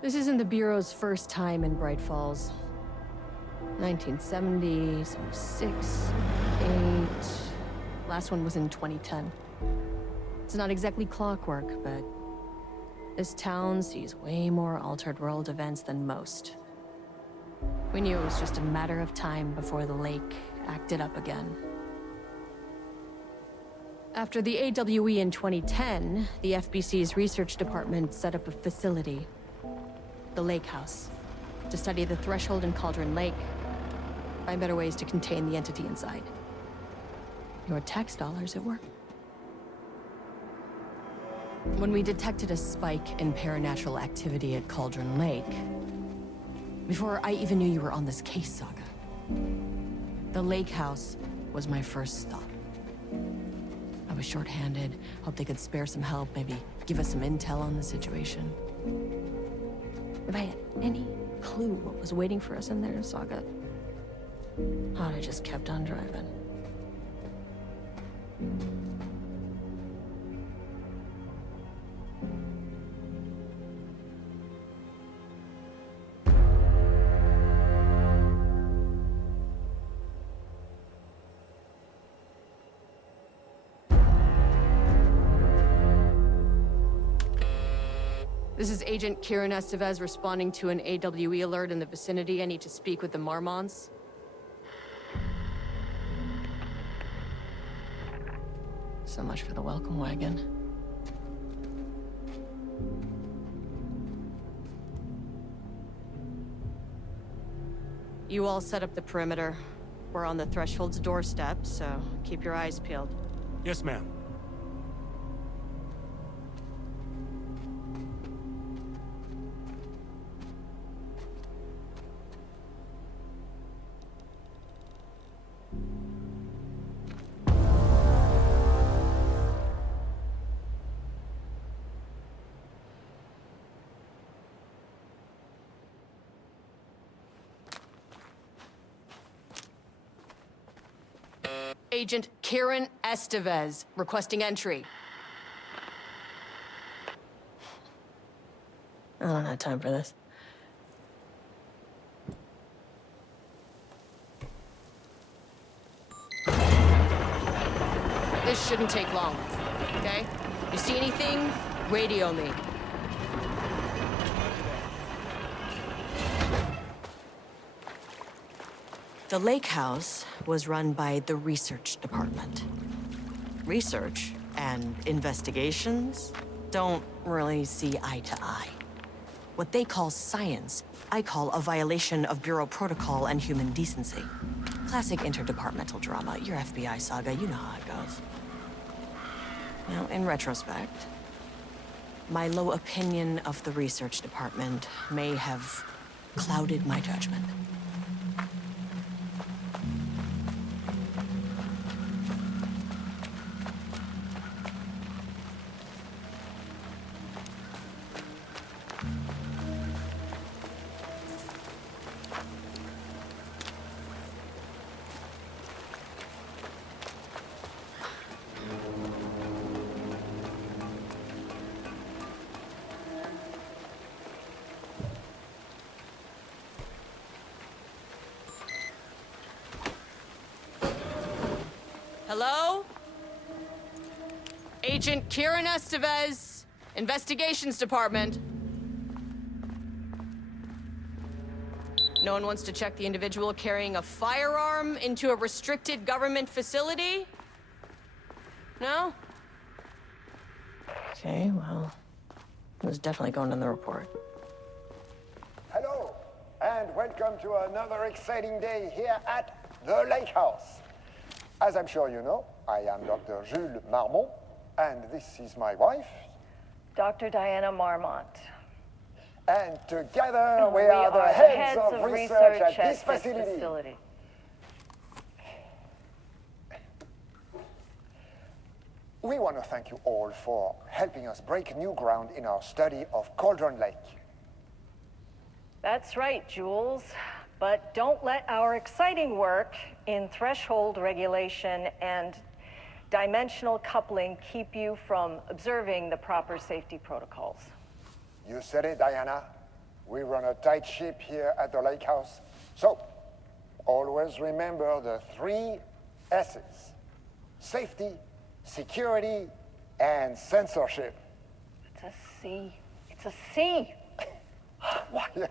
This isn't the Bureau's first time in Bright Falls. 1970, 76, 8... Last one was in 2010. It's not exactly clockwork, but this town sees way more altered world events than most. We knew it was just a matter of time before the lake acted up again. After the AWE in 2010, the FBC's research department set up a facility, the Lake House, to study the threshold in Cauldron Lake, find better ways to contain the entity inside. Your tax dollars at work. When we detected a spike in paranatural activity at Cauldron Lake, before I even knew you were on this case, Saga, the Lake House was my first stop. I was short-handed, hoped they could spare some help, maybe give us some intel on the situation. If I had any clue what was waiting for us in there, Saga, I'd have just kept on driving. This is Agent Kieran Estevez responding to an AWE alert in the vicinity. I need to speak with the Marmonts. So much for the welcome wagon. You all set up the perimeter. We're on the Threshold's doorstep, so keep your eyes peeled. Yes, ma'am. Agent Kieran Estevez, requesting entry. I don't have time for this. This shouldn't take long, okay? You see anything, radio me. The lake house was run by the research department. Research and investigations don't really see eye to eye. What they call science, I call a violation of Bureau protocol and human decency. Classic interdepartmental drama. Your FBI saga, you know how it goes. Now, in retrospect, my low opinion of the research department may have clouded my judgment. Hello? Agent Kieran Estevez, Investigations Department. No one wants to check the individual carrying a firearm into a restricted government facility? No? Okay, well, it was definitely going in the report. Hello, and welcome to another exciting day here at the Lake House. As I'm sure you know, I am Dr. Jules Marmont, and this is my wife. Dr. Diana Marmont. And together we are the heads of research at this facility. We want to thank you all for helping us break new ground in our study of Cauldron Lake. That's right, Jules. But don't let our exciting work in threshold regulation and dimensional coupling keep you from observing the proper safety protocols. You said it, Diana. We run a tight ship here at the lake house. So, always remember the 3 S's. Safety, security, and censorship. It's a C. It's a C. Why, yeah,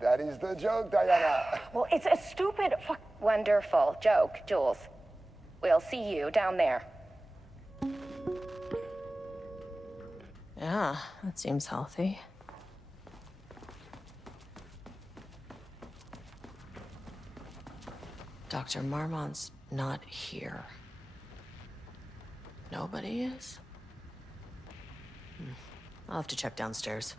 that is the joke, Diana. Well, it's a stupid fuck. Wonderful joke, Jules. We'll see you down there. Yeah, that seems healthy. Dr. Marmont's not here. Nobody is? I'll have to check downstairs.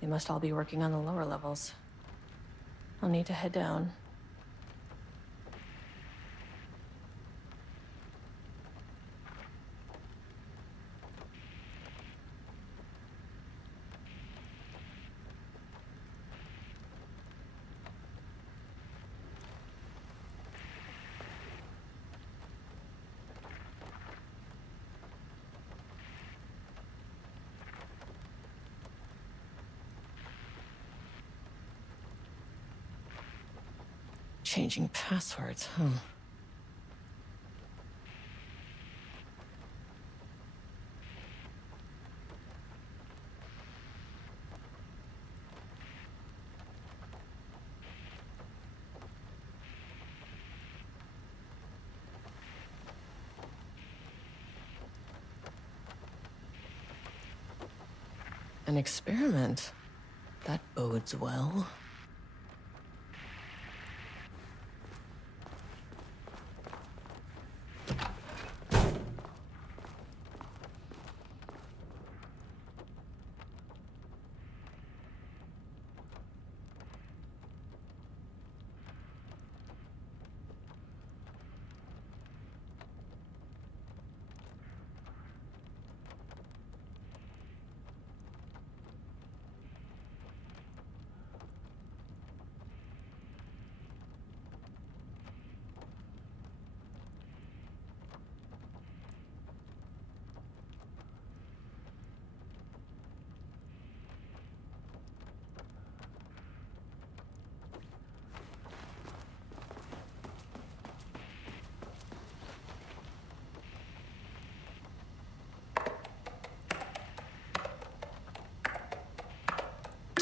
They must all be working on the lower levels. I'll need to head down. Changing passwords, huh? An experiment. That bodes well.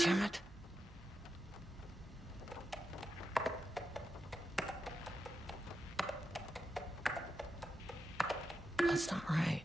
Damn it. That's not right.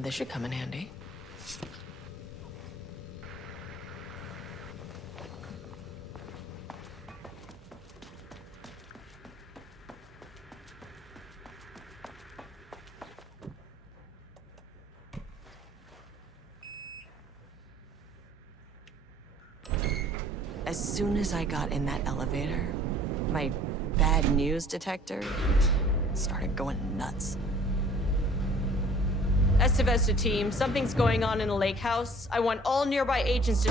They should come in handy. As soon as I got in that elevator, my bad news detector started going nuts. Estevesta team, something's going on in the lake house. I want all nearby agents to...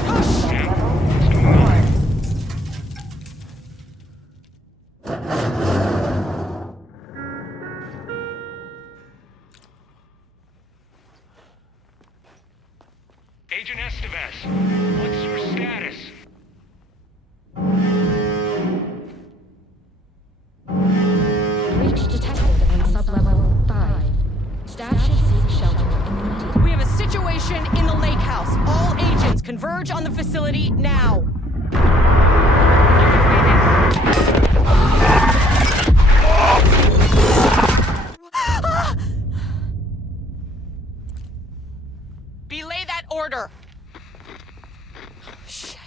Agent Estevez, what's your status? Breach detected on sublevel 5. Staff should seek shelter immediately. We have a situation in the lake house. All agents converge on the facility now. Belay that order. Shit.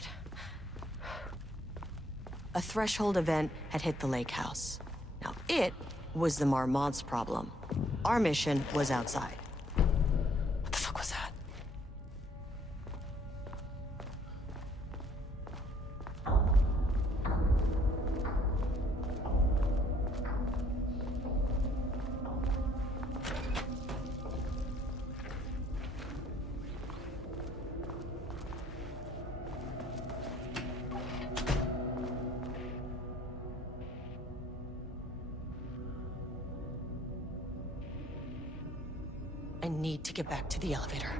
A threshold event had hit the lake house. Now, it was the Marmont's problem. Our mission was outside. What the fuck was that? I need to get back to the elevator.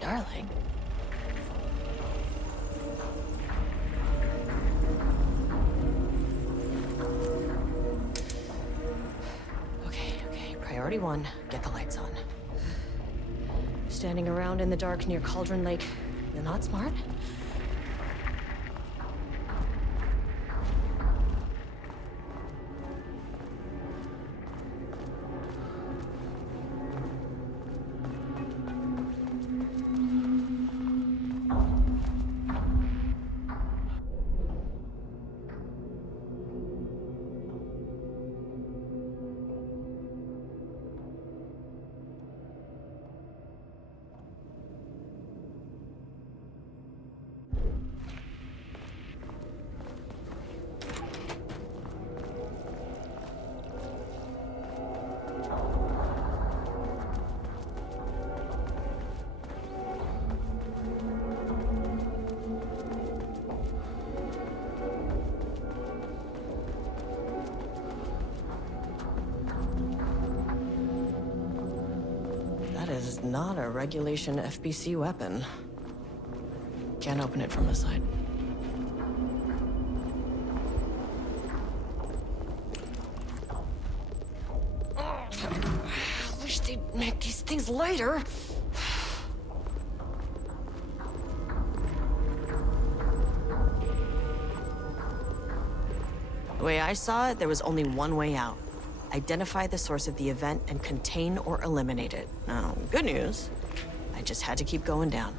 Darling. Okay. Priority 1, get the lights on. Standing around in the dark near Cauldron Lake, you're not smart? That is not a regulation FBC weapon. Can't open it from the side. I wish they'd make these things lighter. The way I saw it, there was only one way out. Identify the source of the event and contain or eliminate it. Now, good news, I just had to keep going down.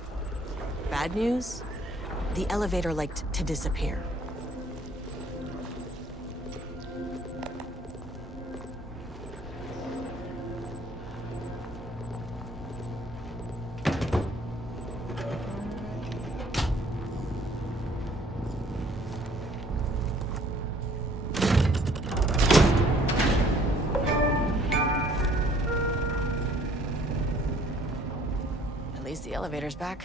Bad news, the elevator liked to disappear. At least the elevator's back.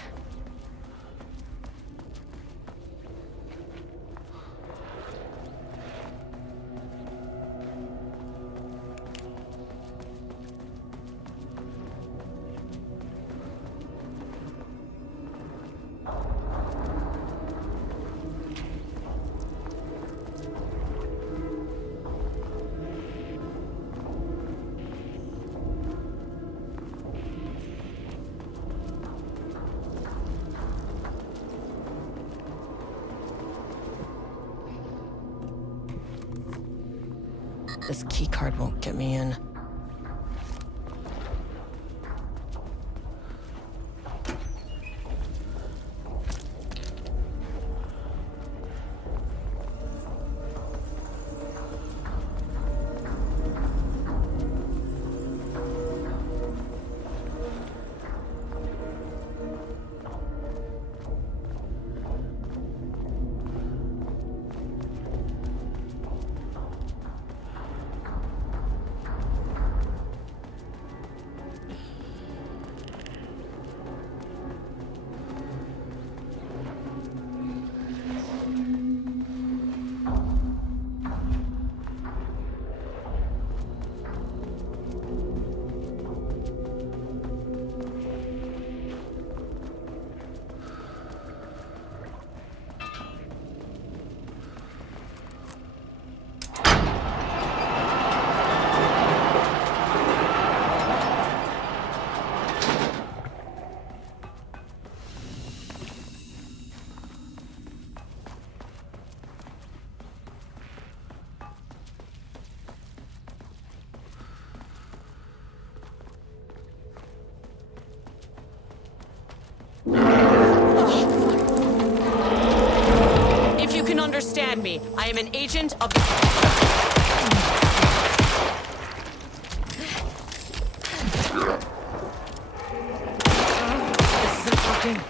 This keycard won't get me in. If you can understand me, I am an agent of the... This isn't working.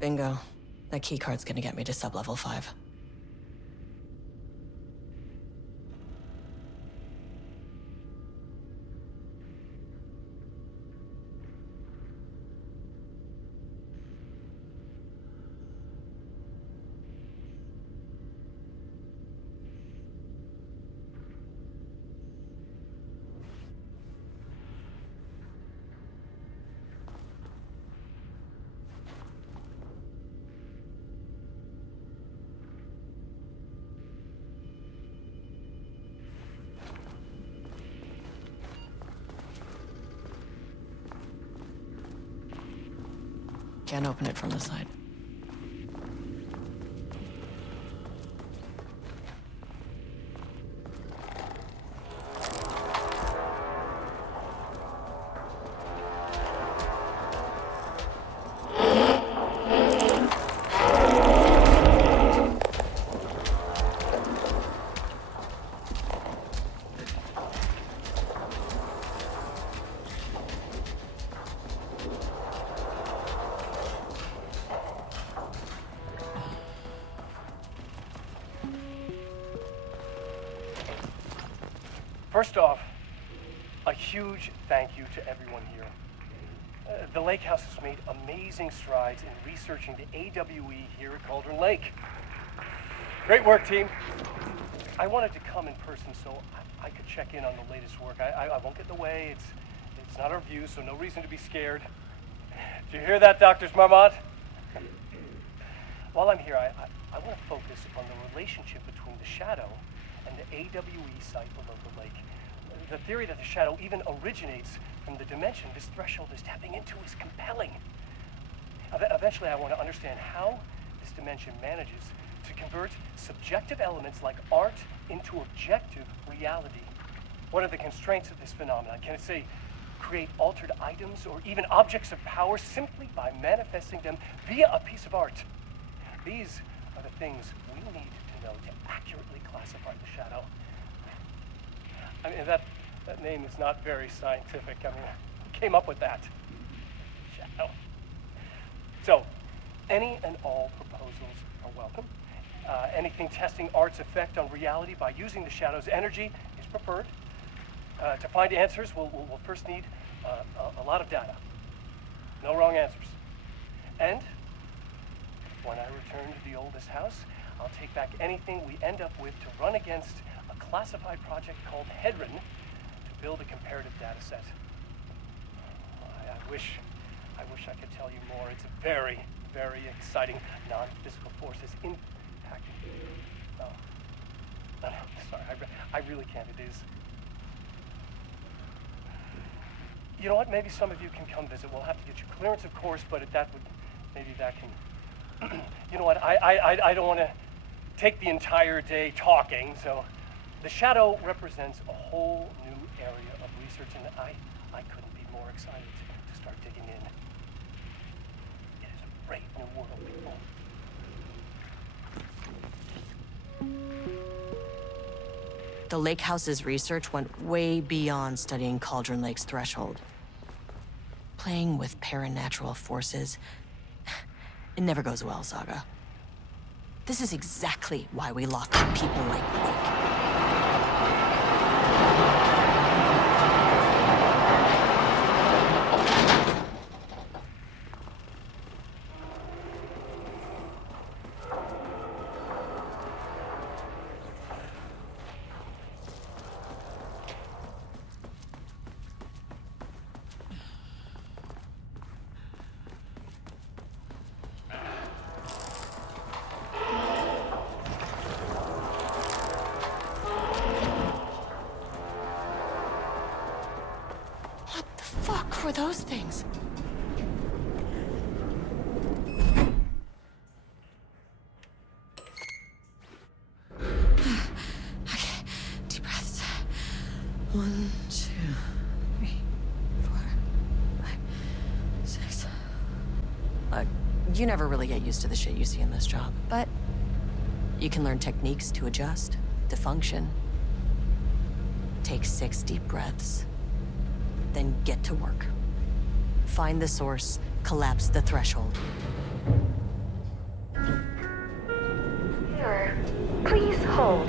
Bingo. That keycard's gonna get me to sub-level 5. Can't open it from the side. First off, a huge thank you to everyone here. The Lake House has made amazing strides in researching the AWE here at Cauldron Lake. Great work, team. I wanted to come in person so I could check in on the latest work. I won't get in the way. It's not our view, so no reason to be scared. Do you hear that, Drs. Marmont? While I'm here, I want to focus on the relationship between the shadow and the AWE site below the lake. The theory that the shadow even originates from the dimension this threshold is tapping into is compelling. Eventually, I want to understand how this dimension manages to convert subjective elements like art into objective reality. What are the constraints of this phenomenon? Can it, say, create altered items or even objects of power simply by manifesting them via a piece of art? These are the things we need to know to accurately classify the shadow. I mean, that name is not very scientific. I mean, who came up with that? Oh. So, any and all proposals are welcome. Anything testing art's effect on reality by using the shadow's energy is preferred. To find answers, we'll first need a lot of data. No wrong answers. And when I return to the oldest house, I'll take back anything we end up with to run against a classified project called Hedron to build a comparative data set. I wish I could tell you more. It's a very, very exciting non-physical forces impacting. Oh, no, sorry, I really can't. It is. You know what? Maybe some of you can come visit. We'll have to get you clearance, of course, but maybe that can. You know what? I don't want to take the entire day talking. So, the shadow represents a whole new area of research, and I couldn't be more excited to start digging in. It is a great new world, people. The Lake House's research went way beyond studying Cauldron Lake's threshold. Playing with paranatural forces, it never goes well, Saga. This is exactly why we locked up people like Lake. Were those things? Okay, deep breaths. 1, 2, 3, 4, 5, 6. Look, you never really get used to the shit you see in this job, but you can learn techniques to adjust, to function. Take 6 deep breaths, then get to work. Find the source, collapse the threshold. Here. Please hold.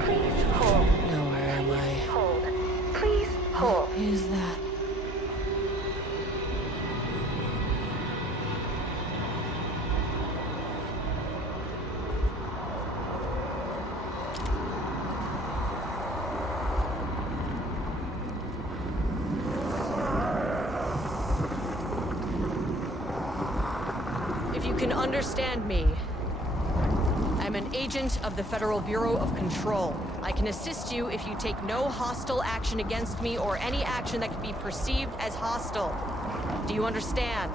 Please hold. No, where am I? Hold. Please hold. What is that? If you can understand me, I'm an agent of the Federal Bureau of Control. I can assist you if you take no hostile action against me or any action that can be perceived as hostile. Do you understand?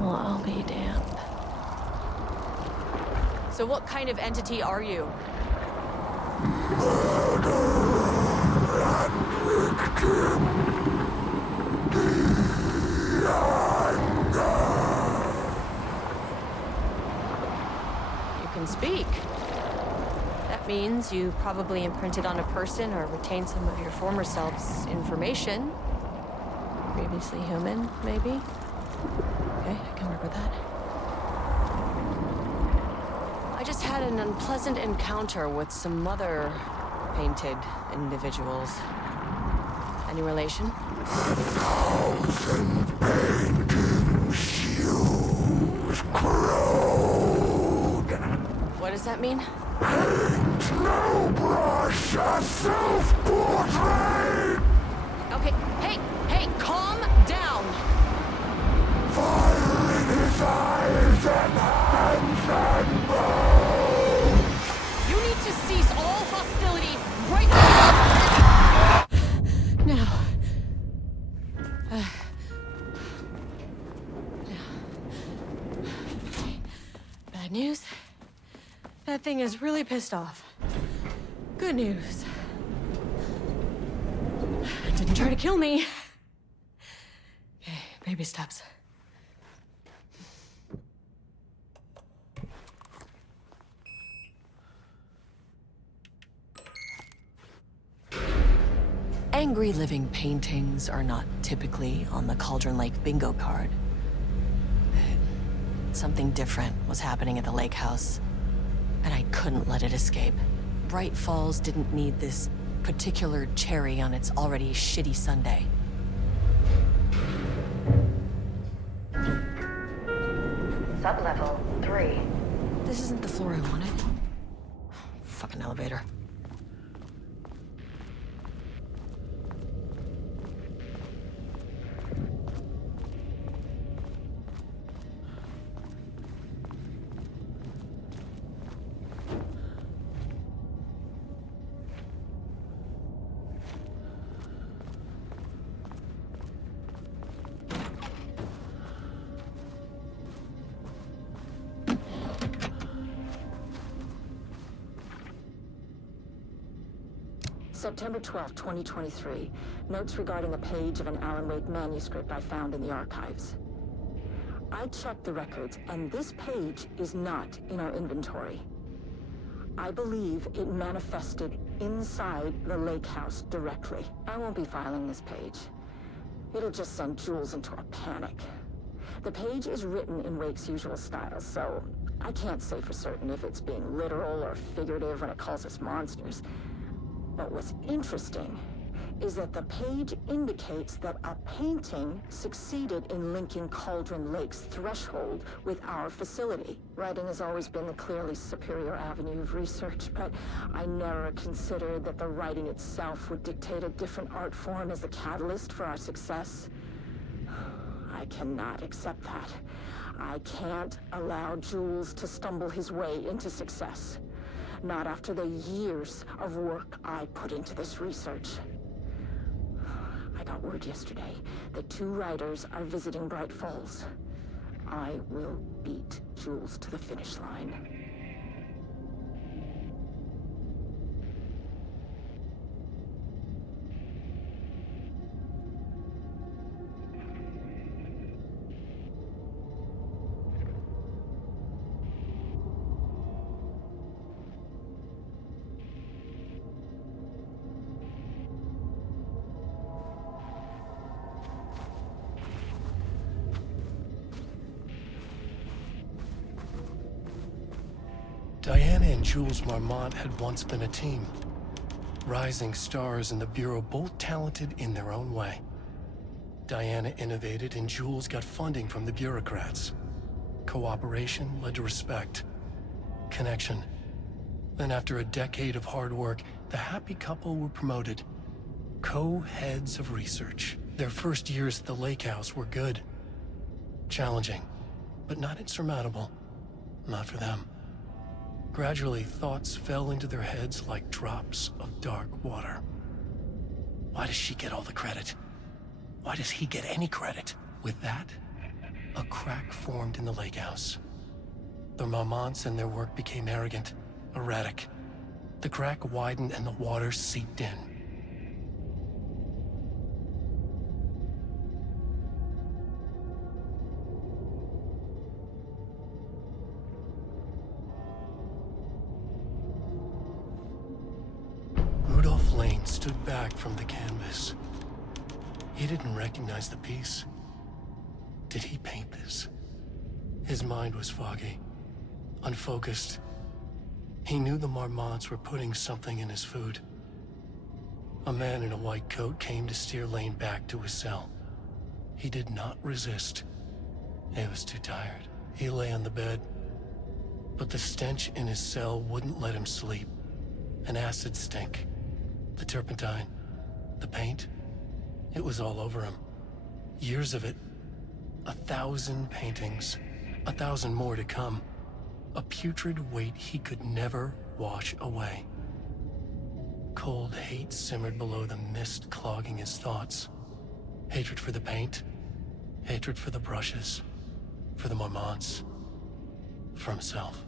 Well, I'll be damned. So what kind of entity are you? You can speak. That means you probably imprinted on a person or retained some of your former self's information. Previously human, maybe? Okay, I can work with that. I just had an unpleasant encounter with some other painted individuals. Any relation? 1,000 painting shoes crowed. What does that mean? Paint no brush, a self-portrait. Okay, hey, calm down. Fire in his eyes and hands and bones. You need to cease all hostility right now. Now. Bad news. That thing is really pissed off. Good news. It didn't try to kill me. Okay, baby steps. Angry living paintings are not typically on the Cauldron Lake bingo card. Something different was happening at the lake house, and I couldn't let it escape. Bright Falls didn't need this particular cherry on its already shitty sundae. Sublevel 3. This isn't the floor I wanted. Fucking elevator. September 12, 2023. Notes regarding a page of an Alan Wake manuscript I found in the archives. I checked the records, and this page is not in our inventory. I believe it manifested inside the lake house directly. I won't be filing this page. It'll just send Jules into a panic. The page is written in Wake's usual style, so I can't say for certain if it's being literal or figurative when it calls us monsters. But what's interesting is that the page indicates that a painting succeeded in linking Cauldron Lake's threshold with our facility. Writing has always been the clearly superior avenue of research, but I never considered that the writing itself would dictate a different art form as the catalyst for our success. I cannot accept that. I can't allow Jules to stumble his way into success. Not after the years of work I put into this research. I got word yesterday that 2 writers are visiting Bright Falls. I will beat Jules to the finish line. Diana and Jules Marmont had once been a team. Rising stars in the Bureau, both talented in their own way. Diana innovated and Jules got funding from the bureaucrats. Cooperation led to respect. Connection. Then after a decade of hard work, the happy couple were promoted. Co-heads of research. Their first years at the lake house were good. Challenging, but not insurmountable. Not for them. Gradually, thoughts fell into their heads like drops of dark water. Why does she get all the credit? Why does he get any credit? With that, a crack formed in the lake house. The Marmonts and their work became arrogant, erratic. The crack widened and the water seeped in. Stood back from the canvas. He didn't recognize the piece. Did he paint this? His mind was foggy, unfocused. He knew the Marmonts were putting something in his food. A man in a white coat came to steer Lane back to his cell. He did not resist. He was too tired. He lay on the bed, but the stench in his cell wouldn't let him sleep. An acid stink. The turpentine, the paint, it was all over him. Years of it, 1,000 paintings, 1,000 more to come. A putrid weight he could never wash away. Cold hate simmered below the mist clogging his thoughts. Hatred for the paint, hatred for the brushes, for the Marmonts, for himself.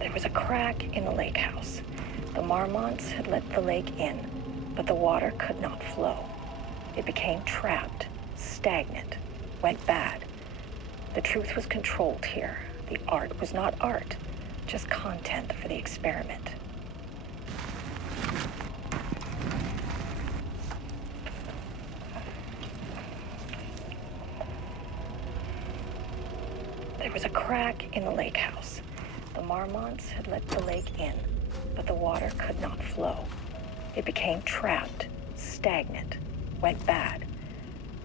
There was a crack in the lake house. The Marmonts had let the lake in, but the water could not flow. It became trapped, stagnant, went bad. The truth was controlled here. The art was not art, just content for the experiment. There was a crack in the lake house. The Marmonts had let the lake in, but the water could not flow. It became trapped, stagnant, went bad.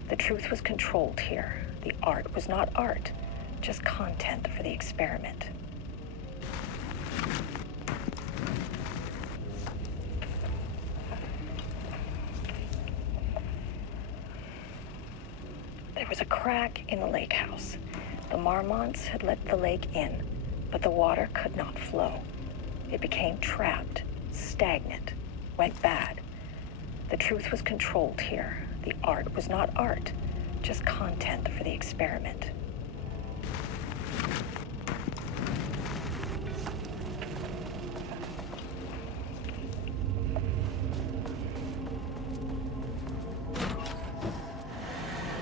The truth was controlled here. The art was not art, just content for the experiment. There was a crack in the lake house. The Marmonts had let the lake in, but the water could not flow. It became trapped, stagnant, went bad. The truth was controlled here. The art was not art, just content for the experiment.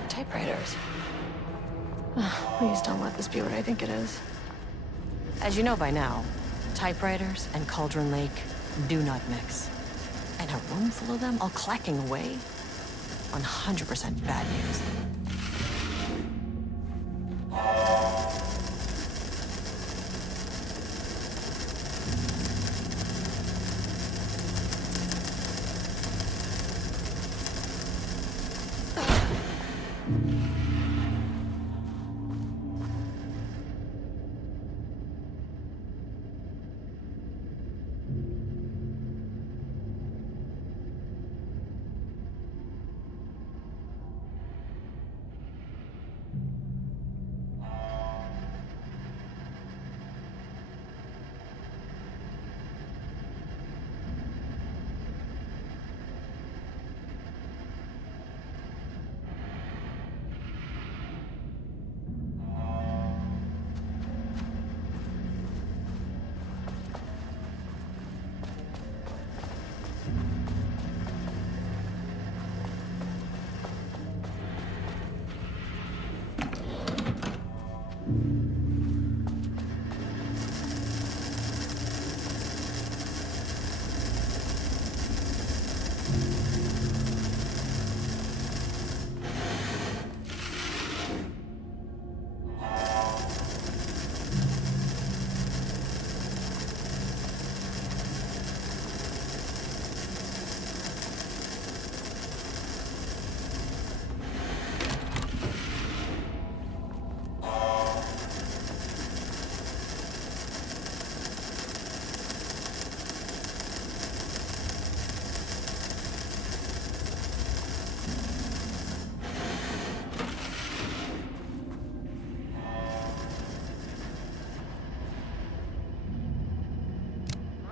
Typewriters. Please don't let this be what I think it is. As you know by now, typewriters and Cauldron Lake do not mix. And a room full of them all clacking away? 100% bad news.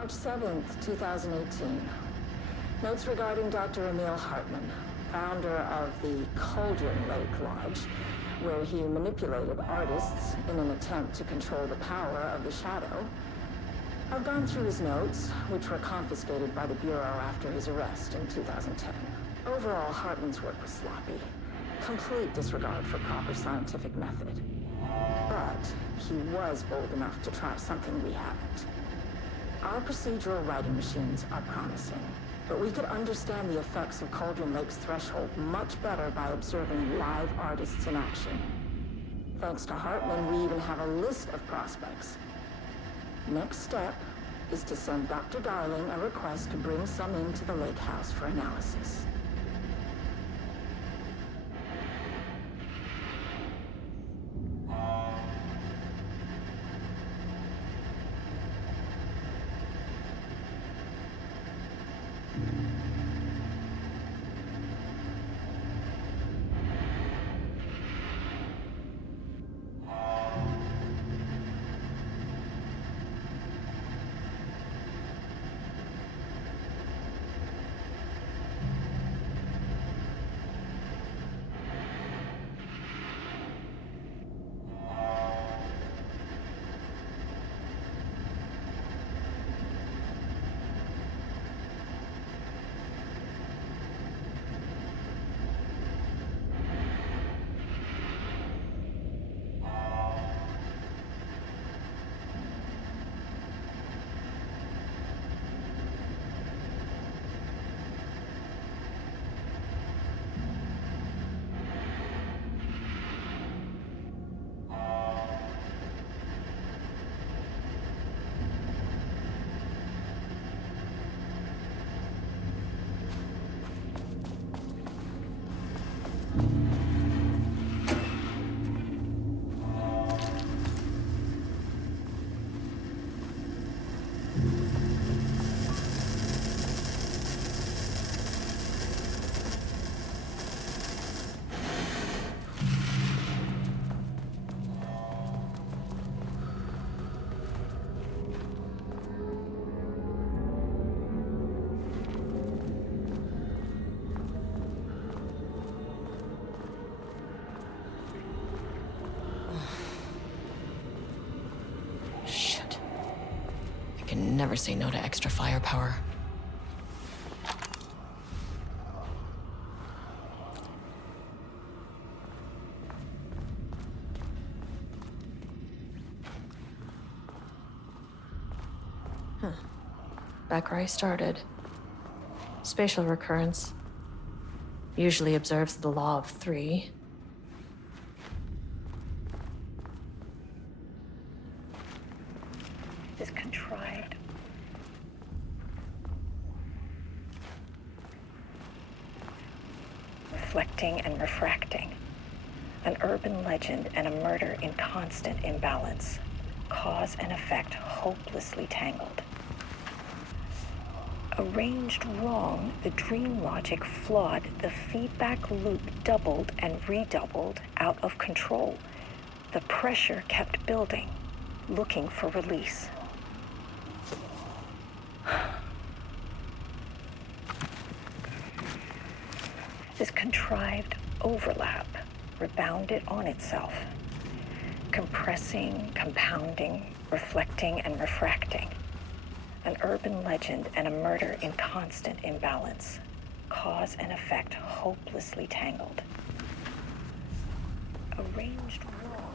March 7th, 2018. Notes regarding Dr. Emil Hartman, founder of the Cauldron Lake Lodge, where he manipulated artists in an attempt to control the power of the shadow. I've gone through his notes, which were confiscated by the Bureau after his arrest in 2010. Overall, Hartman's work was sloppy. Complete disregard for proper scientific method. But he was bold enough to try something we haven't. Our procedural writing machines are promising, but we could understand the effects of Cauldron Lake's threshold much better by observing live artists in action. Thanks to Hartman, we even have a list of prospects. Next step is to send Dr. Darling a request to bring some into the lake house for analysis. never say no to extra firepower. Back where I started. Spatial recurrence usually observes the law of 3. Is contrived. Reflecting and refracting. An urban legend and a murder in constant imbalance. Cause and effect hopelessly tangled. Arranged wrong, the dream logic flawed, the feedback loop doubled and redoubled, out of control. The pressure kept building, looking for release. This contrived overlap rebounded on itself, compressing, compounding, reflecting, and refracting. An urban legend and a murder in constant imbalance. Cause and effect hopelessly tangled. Arranged wrong.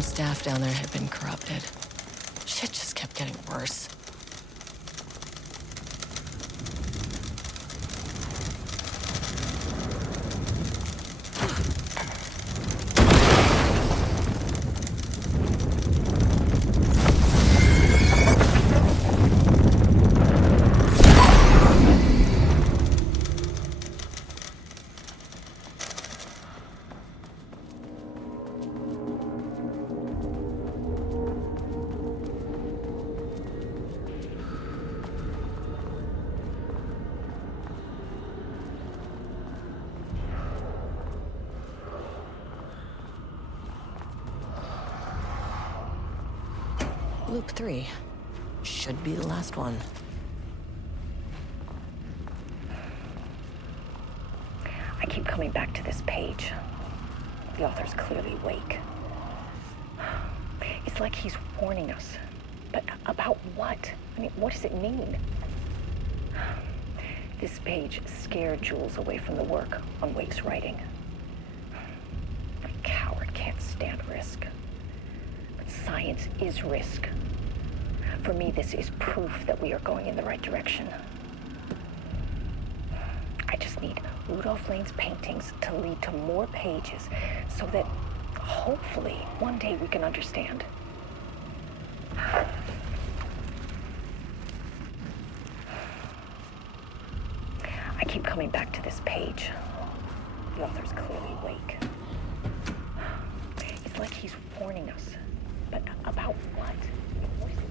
Staff down there had been corrupted. Shit just kept getting worse. Loop 3. Should be the last one. I keep coming back to this page. The author's clearly awake. It's like he's warning us. But about what? I mean, what does it mean? This page scared Jules away from the work on Wake's writing. A coward can't stand risk. But science is risk. For me, this is proof that we are going in the right direction. I just need Rudolph Lane's paintings to lead to more pages so that hopefully one day we can understand. I keep coming back to this page. The author's clearly awake. It's like he's warning us. But about what? What is it?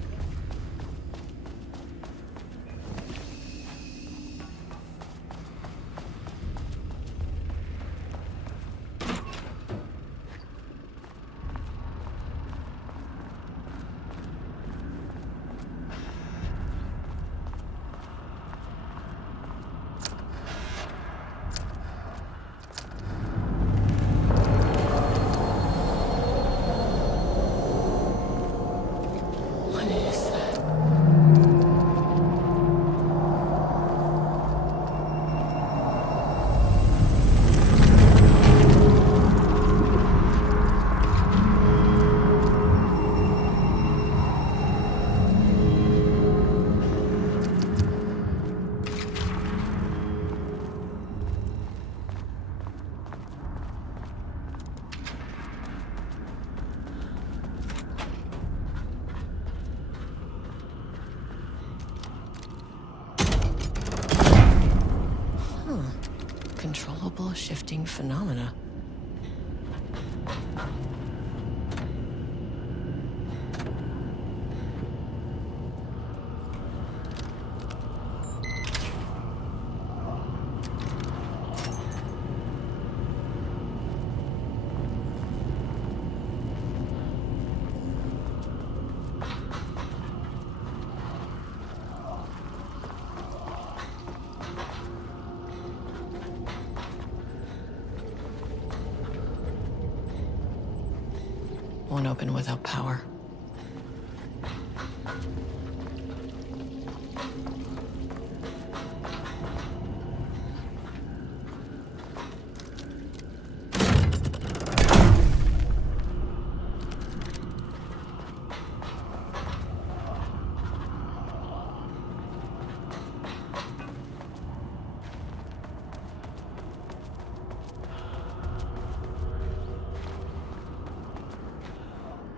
Controllable shifting phenomena. Won't open without power.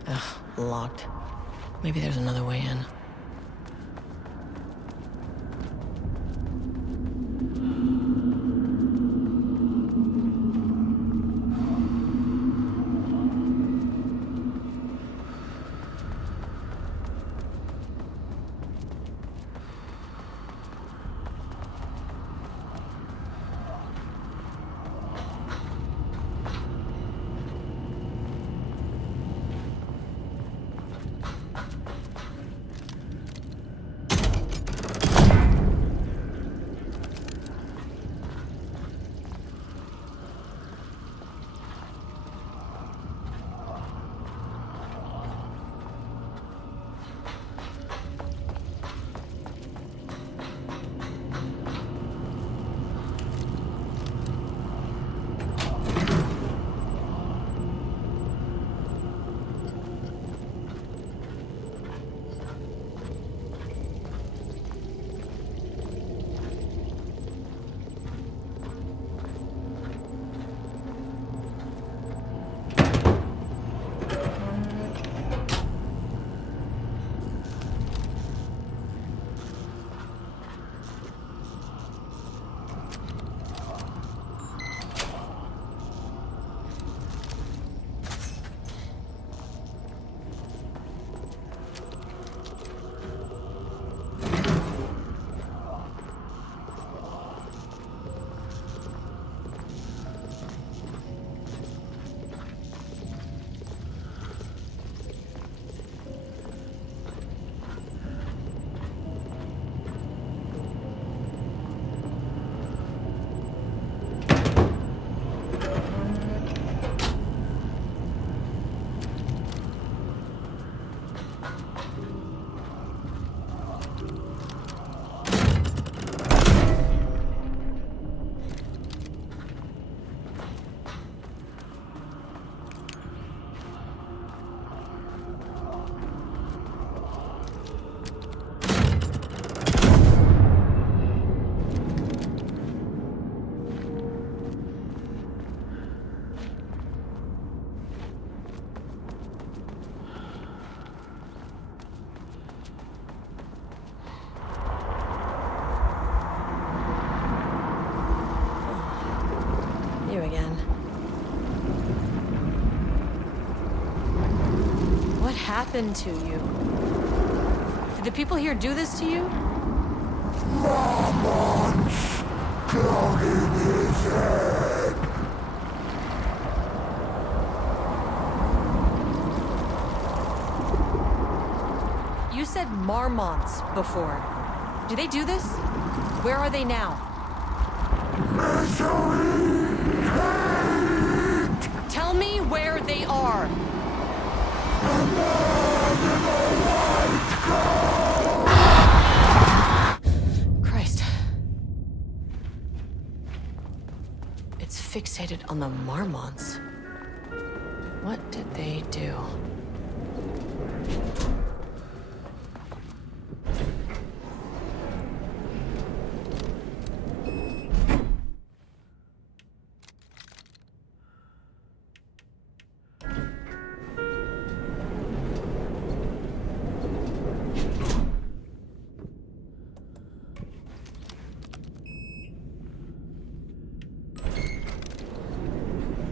Ugh, locked. Maybe there's another way in. happened to you? Did the people here do this to you? Marmots clouding his head. You said marmots before. Do they do this? Where are they now? Misery, hate, Tell me where they are. Christ. It's fixated on the marmots. What did they do?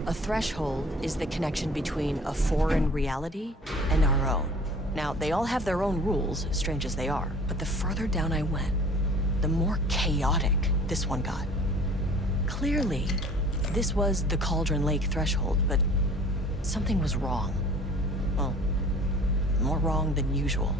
A threshold is the connection between a foreign reality and our own. Now, they all have their own rules, strange as they are, but the further down I went, the more chaotic this one got. Clearly, this was the Cauldron Lake threshold, but something was wrong. Well, more wrong than usual.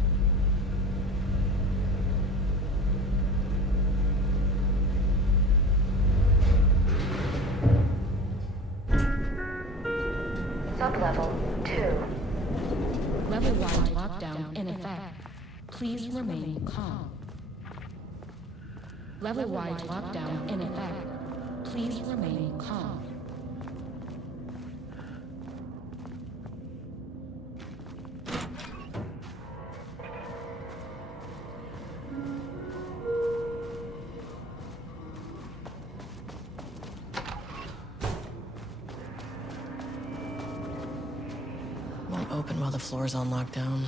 Sublevel 2. Level-wide lockdown in effect. Please remain calm. Level-wide lockdown in effect. Please remain calm. Won't open while the floor's on lockdown.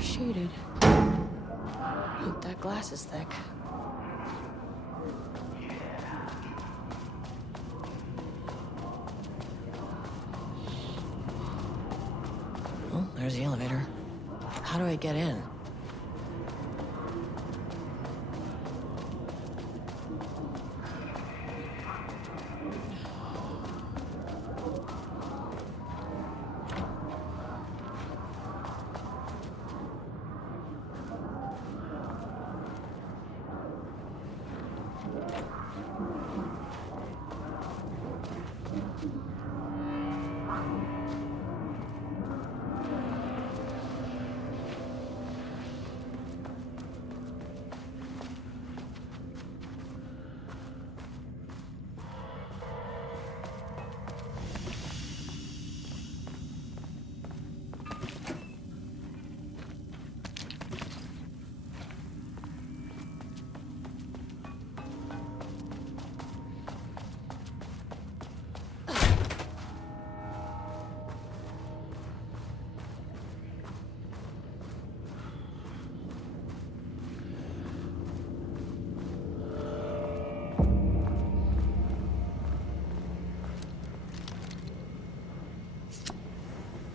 Shaded. Hope that glass is thick. Well, there's the elevator. How do I get in?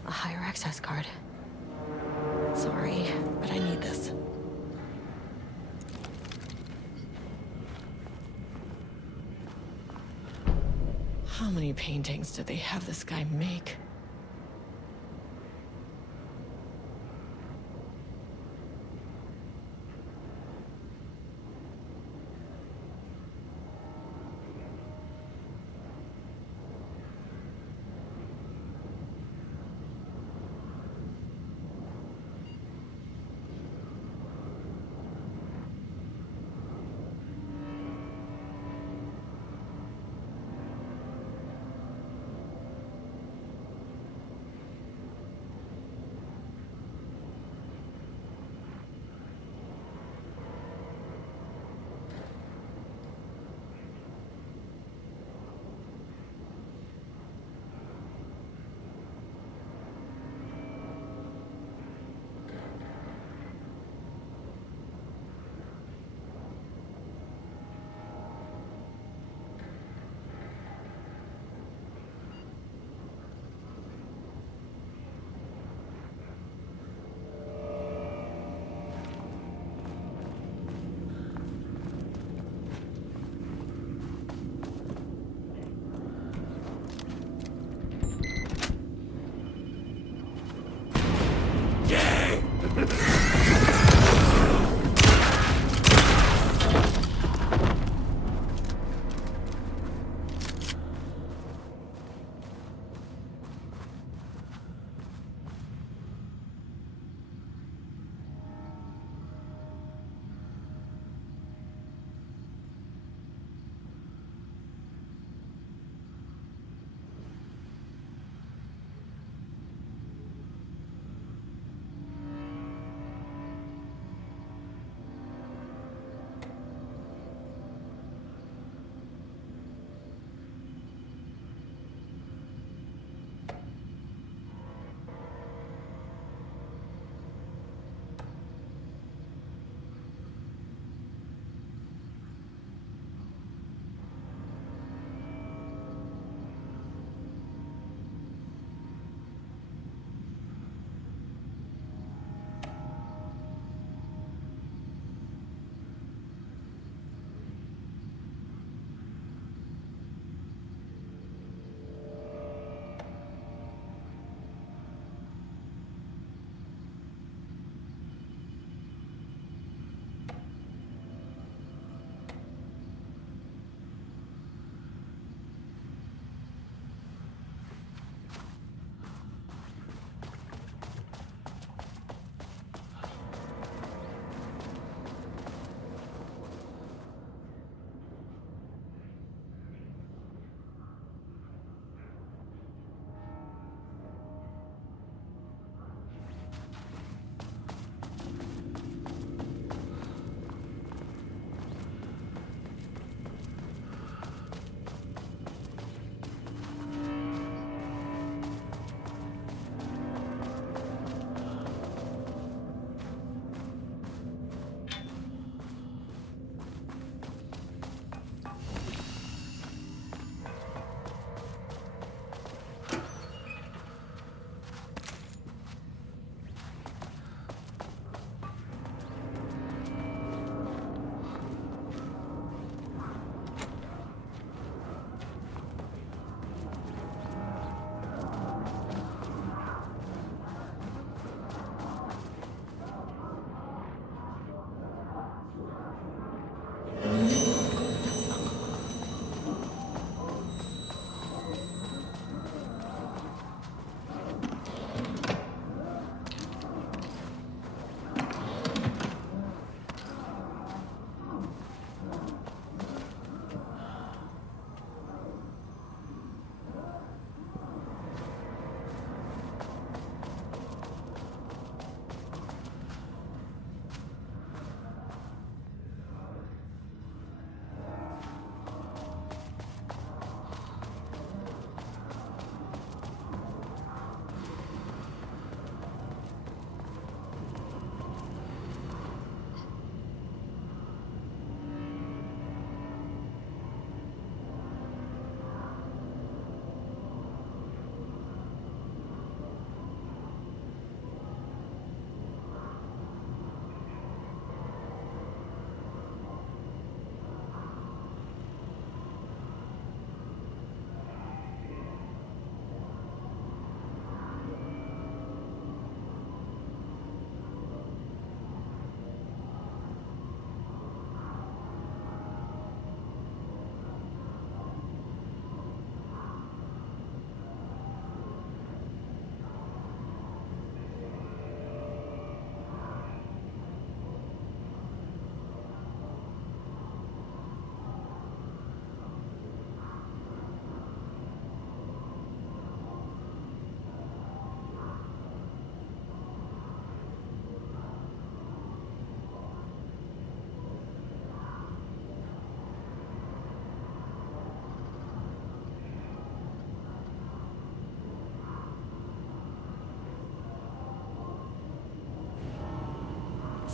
A higher access card. Sorry, but I need this. How many paintings did they have this guy make?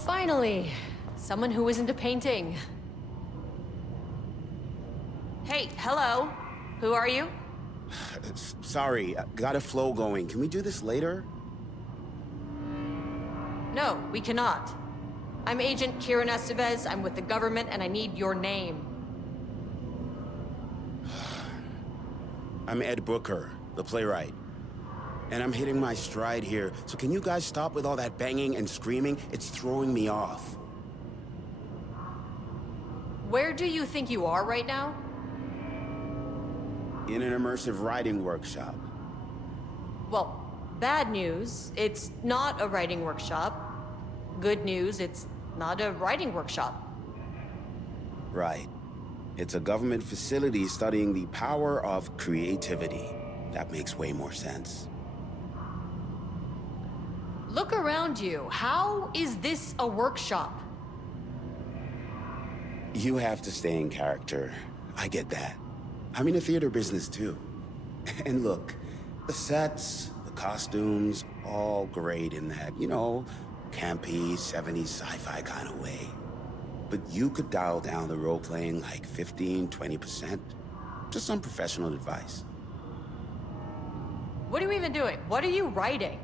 finally. Someone who isn't a painting. Hey, hello. Who are you? Sorry, got a flow going. Can we do this later? No, we cannot. I'm Agent Kieran Estevez. I'm with the government, and I need your name. I'm Ed Brooker, the playwright. And I'm hitting my stride here, so can you guys stop with all that banging and screaming? It's throwing me off. Where do you think you are right now? In an immersive writing workshop. Well, bad news, it's not a writing workshop. Good news, it's not a writing workshop. Right. It's a government facility studying the power of creativity. That makes way more sense. Look around you. How is this a workshop? You have to stay in character. I get that. I'm in the theater business too. And look, the sets, the costumes, all great in that, you know, campy, 70s sci-fi kind of way. But you could dial down the role-playing like 15, 20%. Just some professional advice. What are you even doing? What are you writing?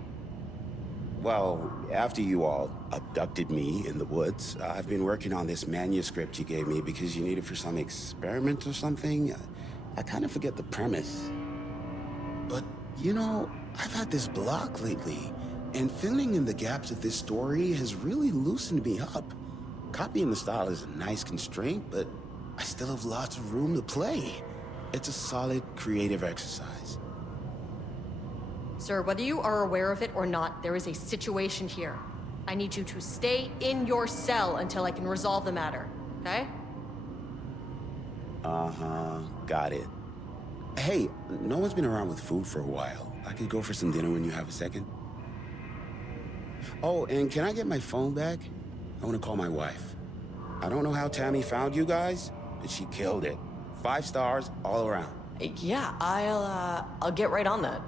Well, after you all abducted me in the woods, I've been working on this manuscript you gave me because you need it for some experiment or something. I kind of forget the premise. But, you know, I've had this block lately, and filling in the gaps of this story has really loosened me up. Copying the style is a nice constraint, but I still have lots of room to play. It's a solid creative exercise. Sir, whether you are aware of it or not, there is a situation here. I need you to stay in your cell until I can resolve the matter, okay? Uh-huh, got it. Hey, no one's been around with food for a while. I could go for some dinner when you have a second. Oh, and can I get my phone back? I want to call my wife. I don't know how Tammy found you guys, but she killed it. 5 stars all around. Yeah, I'll get right on that.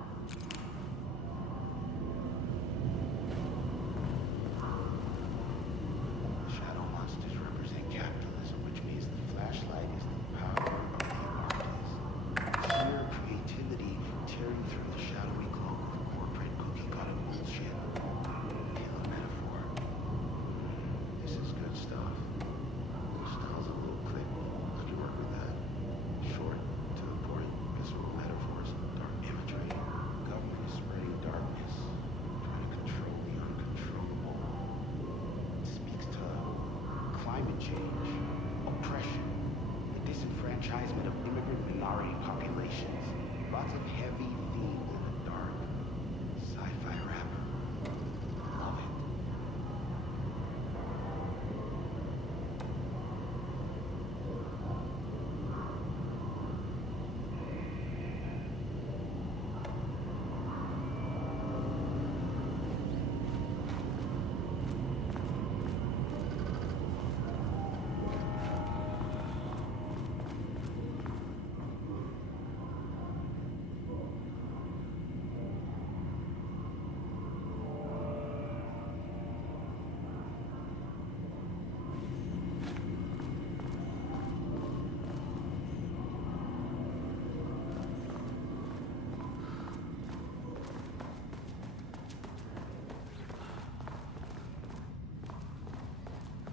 Shadow monsters represent capitalism, which means the flashlight is the power of the artist. Sheer creativity tearing through the shadowy cloak of corporate cookie-cutter bullshit. Killer metaphor. This is good stuff. The style's a little clip. How'd you work with that? Short, to the point, visceral metaphors, dark imagery. Government is spreading darkness, trying to control the uncontrollable. It speaks to climate change, oppression, the disenfranchisement of immigrant minority populations. Lots of heavy themes in a dark sci-fi wrapper. Love it.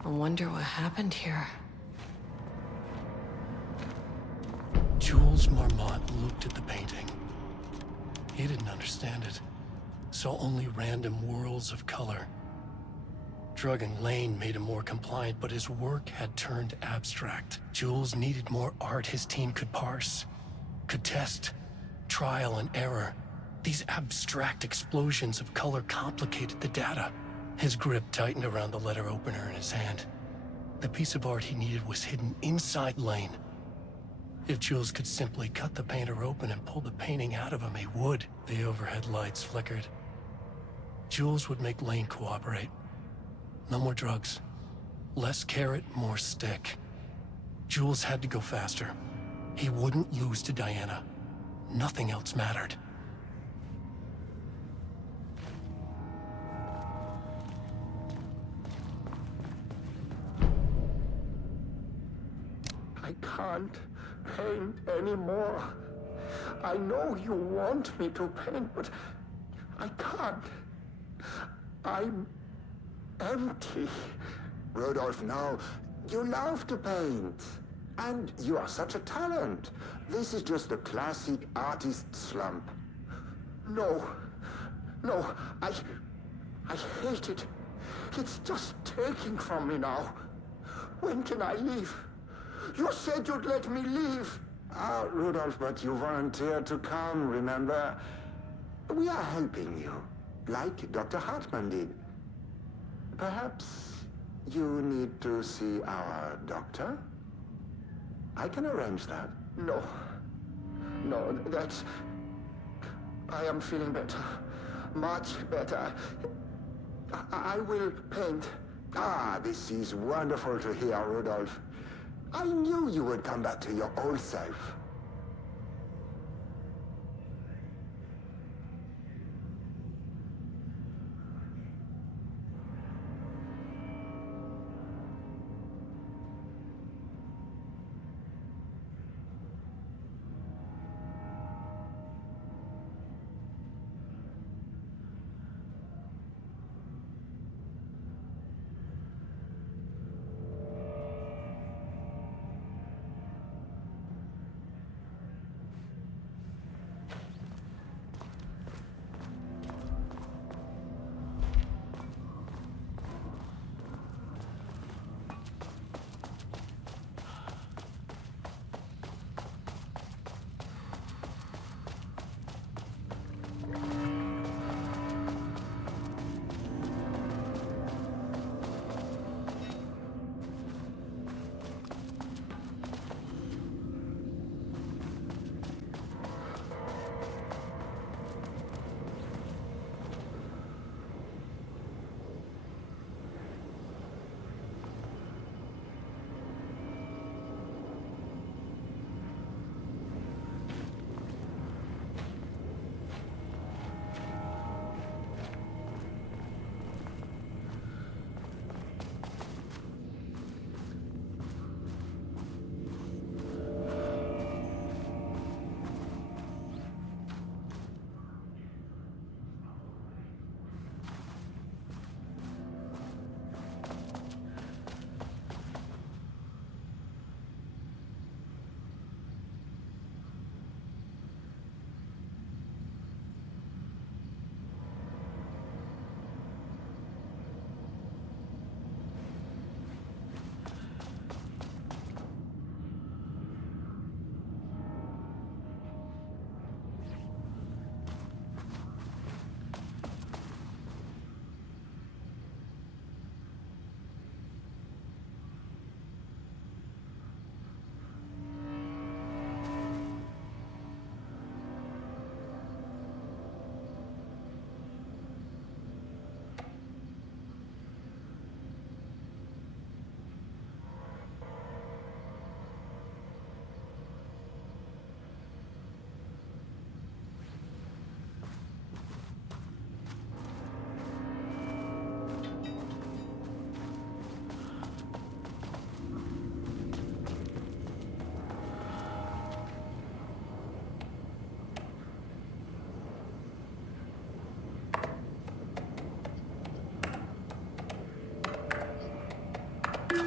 I wonder what happened here. Jules Marmont looked at the painting. He didn't understand it. Saw only random whirls of color. Drugging Lane made him more compliant, but his work had turned abstract. Jules needed more art his team could parse, could test, trial and error. These abstract explosions of color complicated the data. His grip tightened around the letter opener in his hand. The piece of art he needed was hidden inside Lane. If Jules could simply cut the painter open and pull the painting out of him, he would. The overhead lights flickered. Jules would make Lane cooperate. No more drugs. Less carrot, more stick. Jules had to go faster. He wouldn't lose to Diana. Nothing else mattered. I can't paint anymore. I know you want me to paint, but I can't. I'm empty. Rudolph, no. You love to paint. And you are such a talent. This is just the classic artist slump. No. No, I hate it. It's just taking from me now. When can I leave? You said you'd let me leave. Ah, Rudolph, but you volunteered to come, remember? We are helping you, like Dr. Hartman did. Perhaps you need to see our doctor? I can arrange that. No, that's... I am feeling better. Much better. I will paint. Ah, this is wonderful to hear, Rudolph. I knew you would come back to your old self.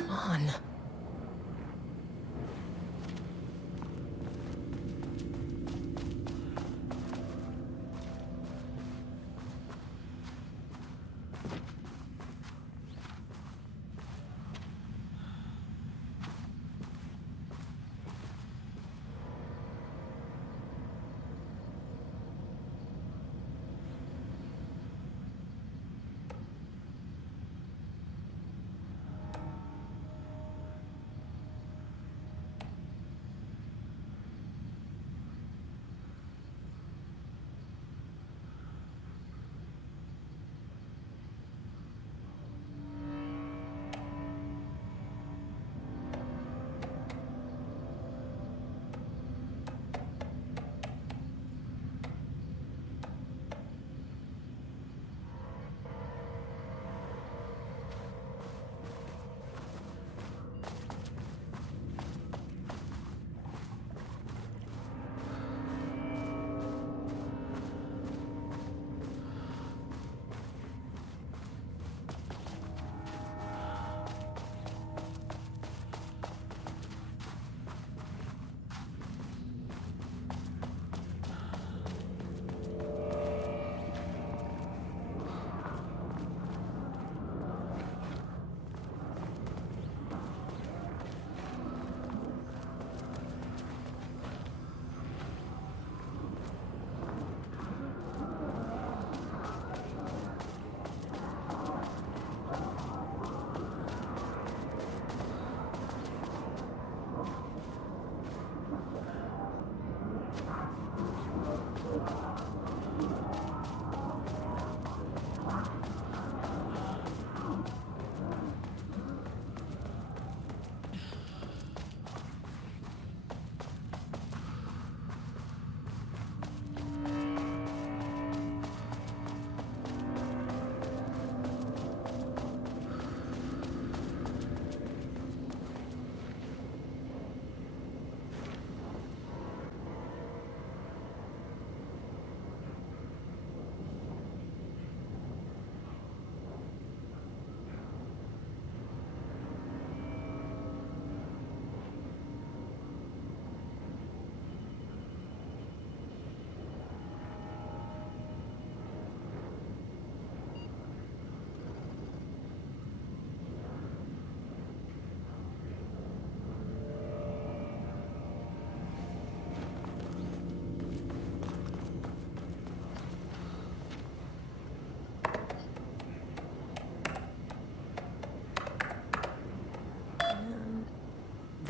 On.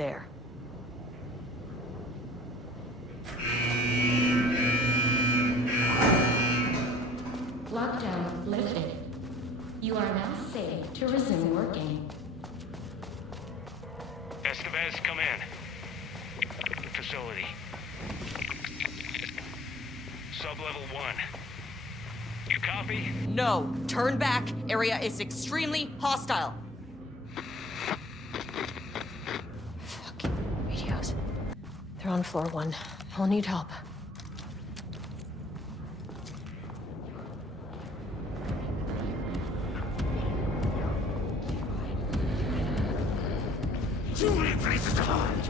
there. Lockdown lifted. You are now safe to resume working. Estevez, come in. Facility. Sub-level 1. You copy? No, turn back. Area is extremely hostile. Fucking radios. They're on floor 1. I'll need help. Too many places to hide.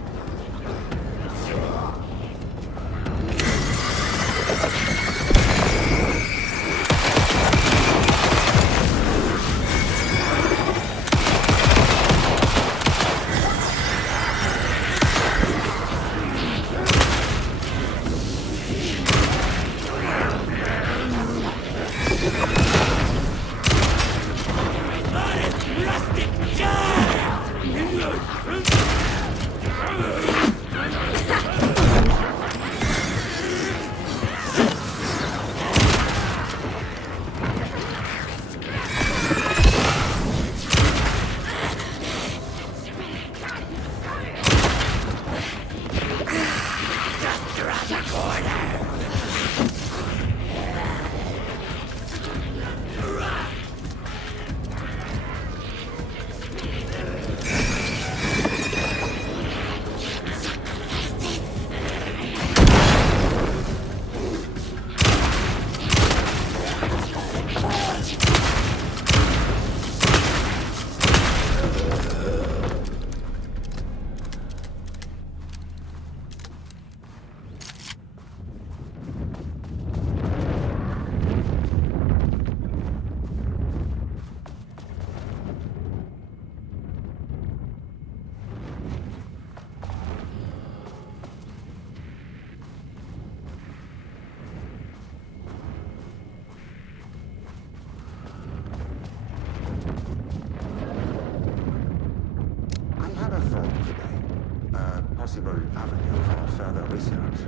Possible avenue for further research.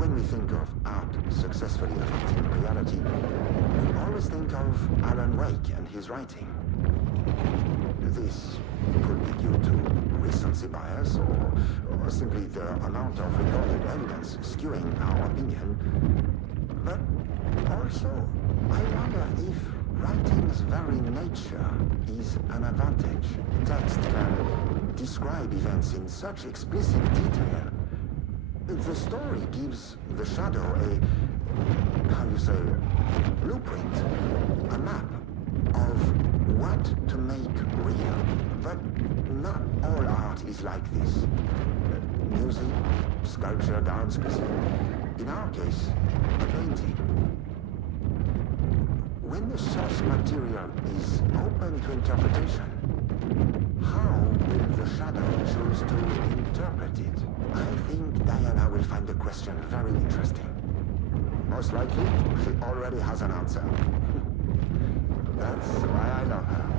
When we think of art successfully affecting reality, we always think of Alan Wake and his writing. This could be due to recency bias or simply the amount of recorded evidence skewing our opinion. But also, I wonder if writing's very nature is an advantage. Text can describe events in such explicit detail. The story gives the shadow a, how you say, blueprint, a map of what to make real. But not all art is like this. Music, sculpture, dance, in our case, a painting. When the source material is open to interpretation, how will the shadow choose to interpret it? I think Diana will find the question very interesting. Most likely, she already has an answer. That's why I love her.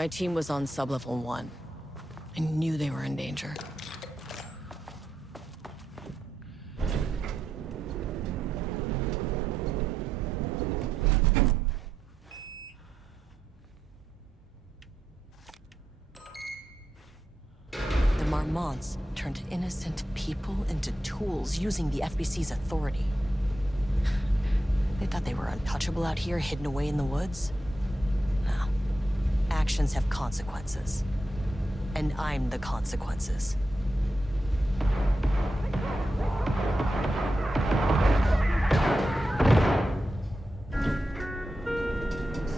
My team was on sublevel 1. I knew they were in danger. The Marmonts turned innocent people into tools using the FBC's authority. They thought they were untouchable out here, hidden away in the woods? No. Actions have consequences. And I'm the consequences.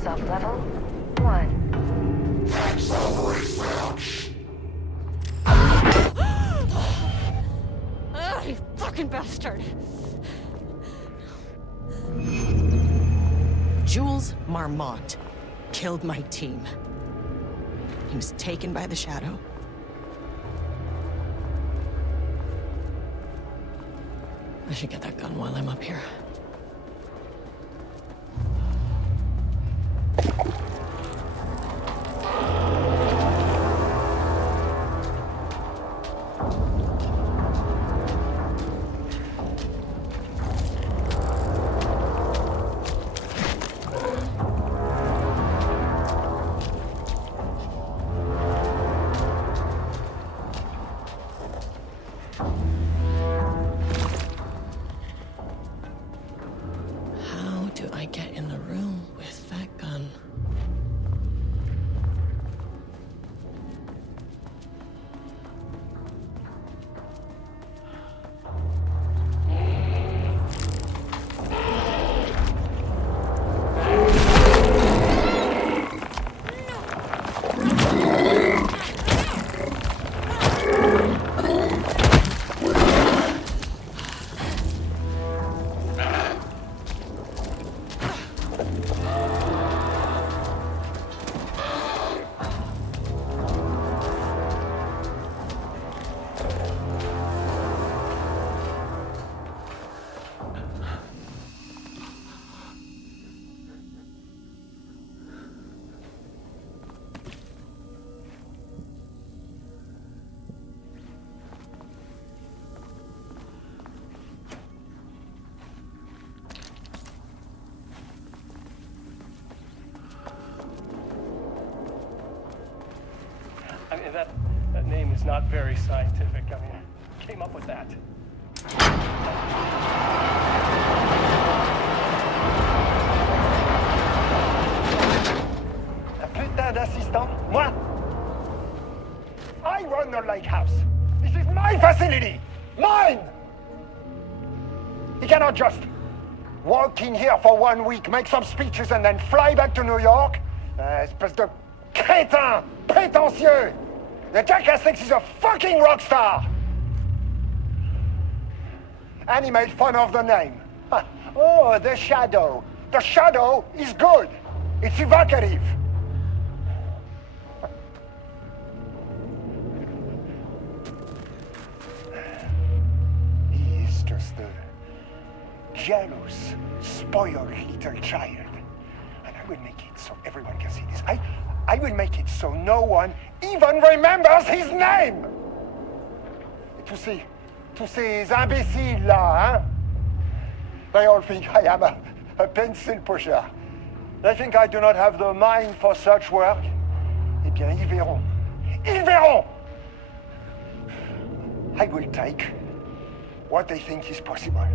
Sub-level 1. Ah, you fucking bastard! Jules Marmont killed my team. He was taken by the Shadow. I should get that gun while I'm up here. I get in the room with that gun? I mean, that name is not very scientific. I mean, who came up with that? Un putain d'assistant? Moi? I run the lake house. This is my facility! Mine! He cannot just walk in here for 1 week, make some speeches, and then fly back to New York. Espèce de crétin! Prétentieux! The jackass thinks he's a fucking rock star! And he made fun of the name. Oh, the Shadow. The Shadow is good. It's evocative. He is just a jealous, spoiled little child. And I will make it so everyone can see this. I will make it so no one even remembers his name! Tous ces imbéciles là, hein? They all think I am a pencil pusher. They think I do not have the mind for such work. Eh bien, ils verront. Ils verront! I will take what they think is possible.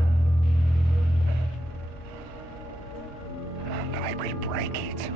But I will break it.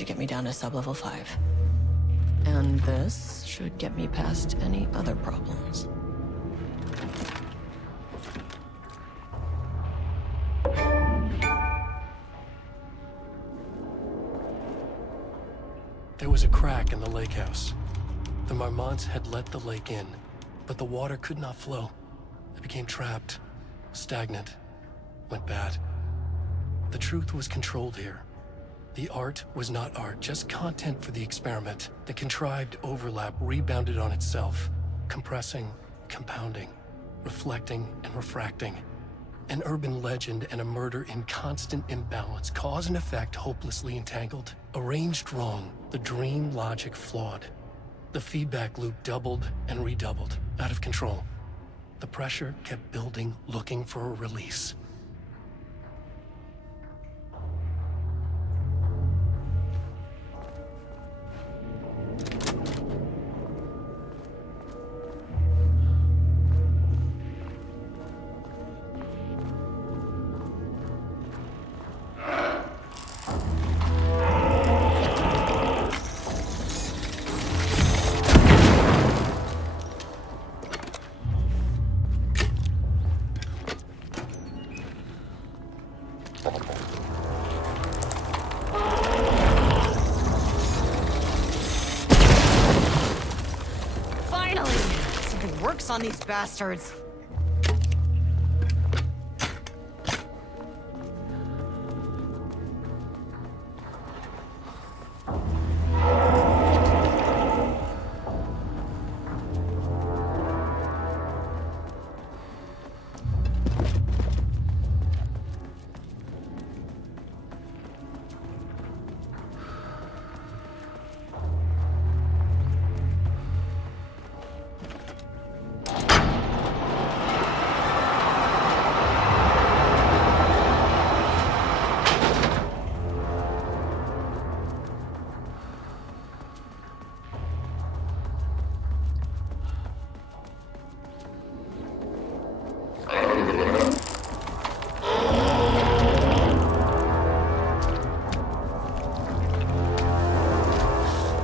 should get me down to sub-level 5. And this should get me past any other problems. There was a crack in the lake house. The Marmonts had let the lake in, but the water could not flow. It became trapped, stagnant, went bad. The truth was controlled here. The art was not art, just content for the experiment. The contrived overlap rebounded on itself, compressing, compounding, reflecting and refracting. An urban legend and a murder in constant imbalance, cause and effect hopelessly entangled. Arranged wrong, the dream logic flawed. The feedback loop doubled and redoubled, out of control. The pressure kept building, looking for a release. Finally! Something works on these bastards.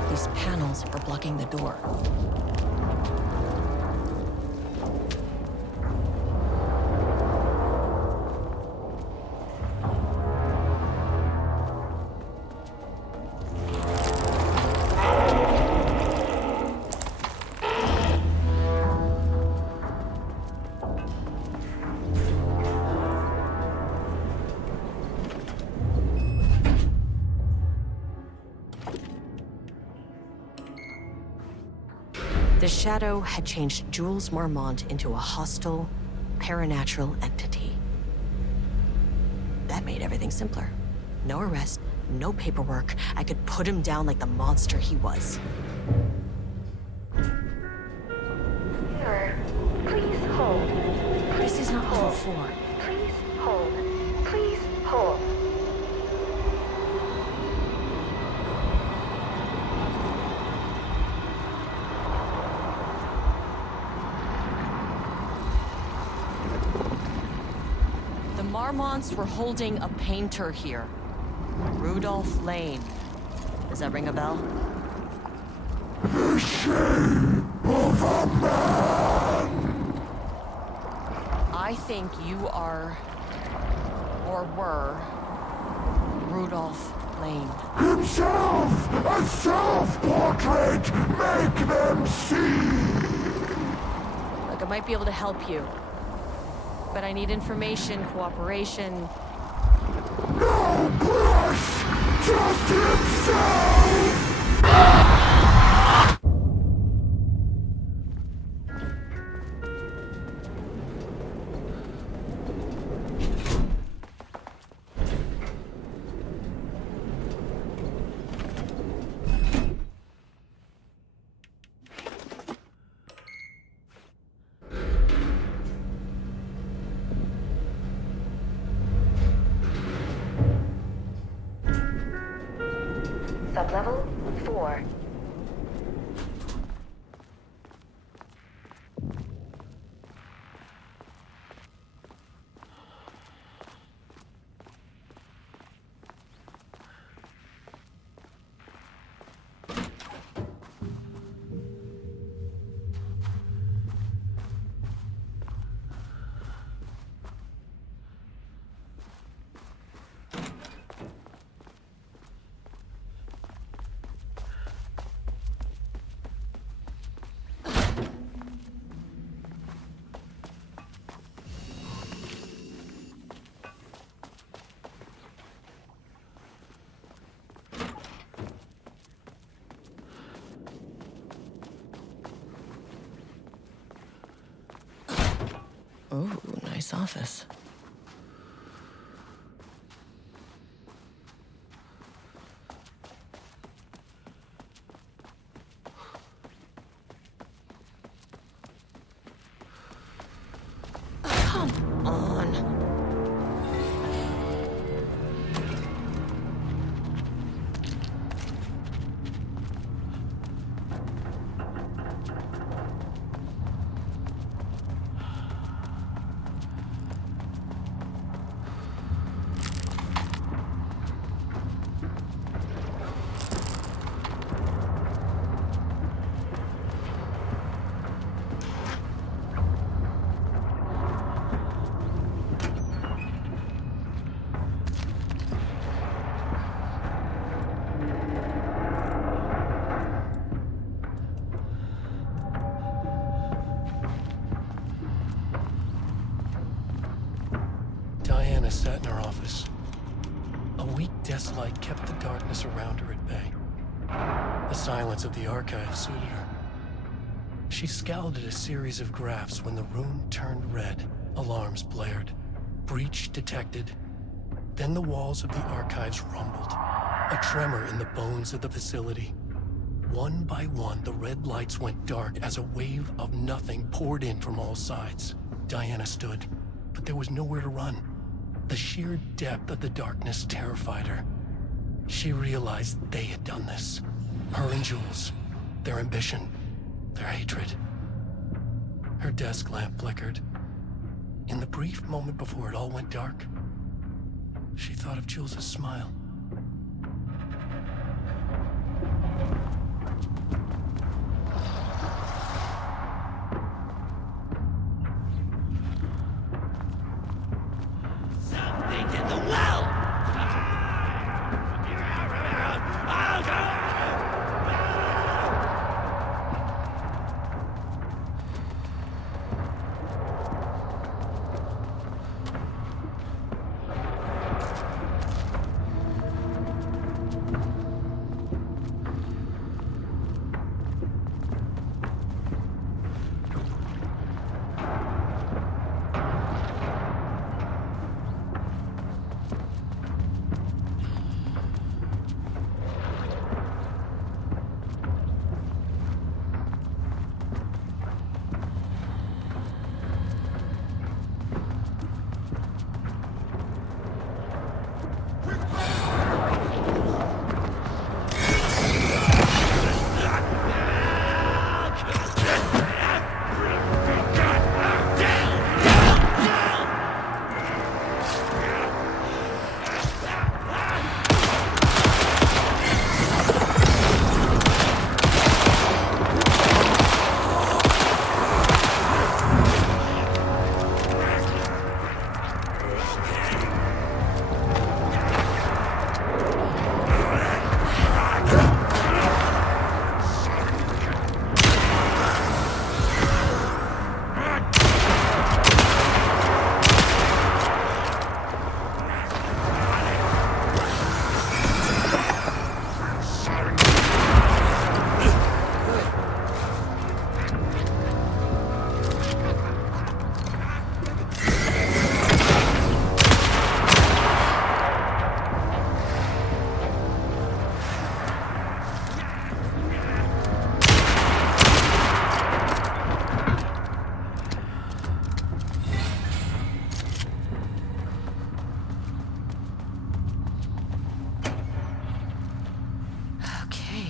These panels are blocking the door. The Shadow had changed Jules Marmont into a hostile, paranatural entity. That made everything simpler. No arrest, no paperwork. I could put him down like the monster he was. Sir, please hold. This is not level 4. Please hold. Please hold. The Marmonts were holding a painter here. Rudolph Lane. Does that ring a bell? The shape of a man! I think you are, or were, Rudolph Lane. Himself! A self-portrait! Make them see! Look, I might be able to help you. But I need information, cooperation. No brush! Just himself! Sublevel 4. Ooh, nice office. Come on. Diana sat in her office. A weak desk light kept the darkness around her at bay. The silence of the archive suited her. She scowled at a series of graphs when the room turned red. Alarms blared. Breach detected. Then the walls of the archives rumbled. A tremor in the bones of the facility. One by one, the red lights went dark as a wave of nothing poured in from all sides. Diana stood, but there was nowhere to run. The sheer depth of the darkness terrified her. She realized they had done this. Her and Jules. Their ambition. Their hatred. Her desk lamp flickered. In the brief moment before it all went dark, she thought of Jules' smile.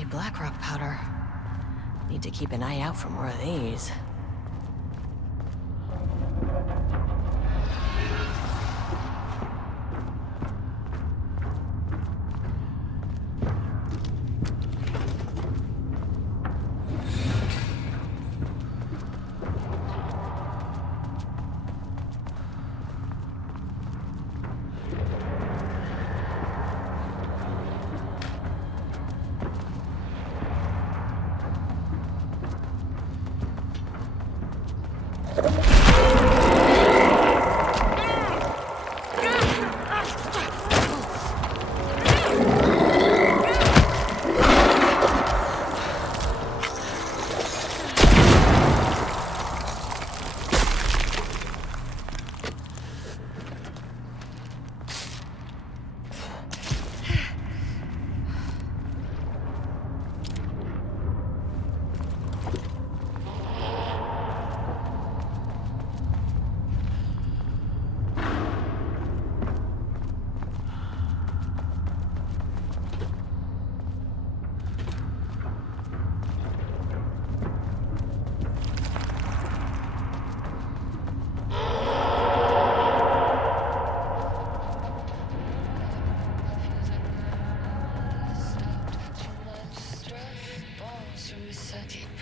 Black rock powder. Need to keep an eye out for more of these.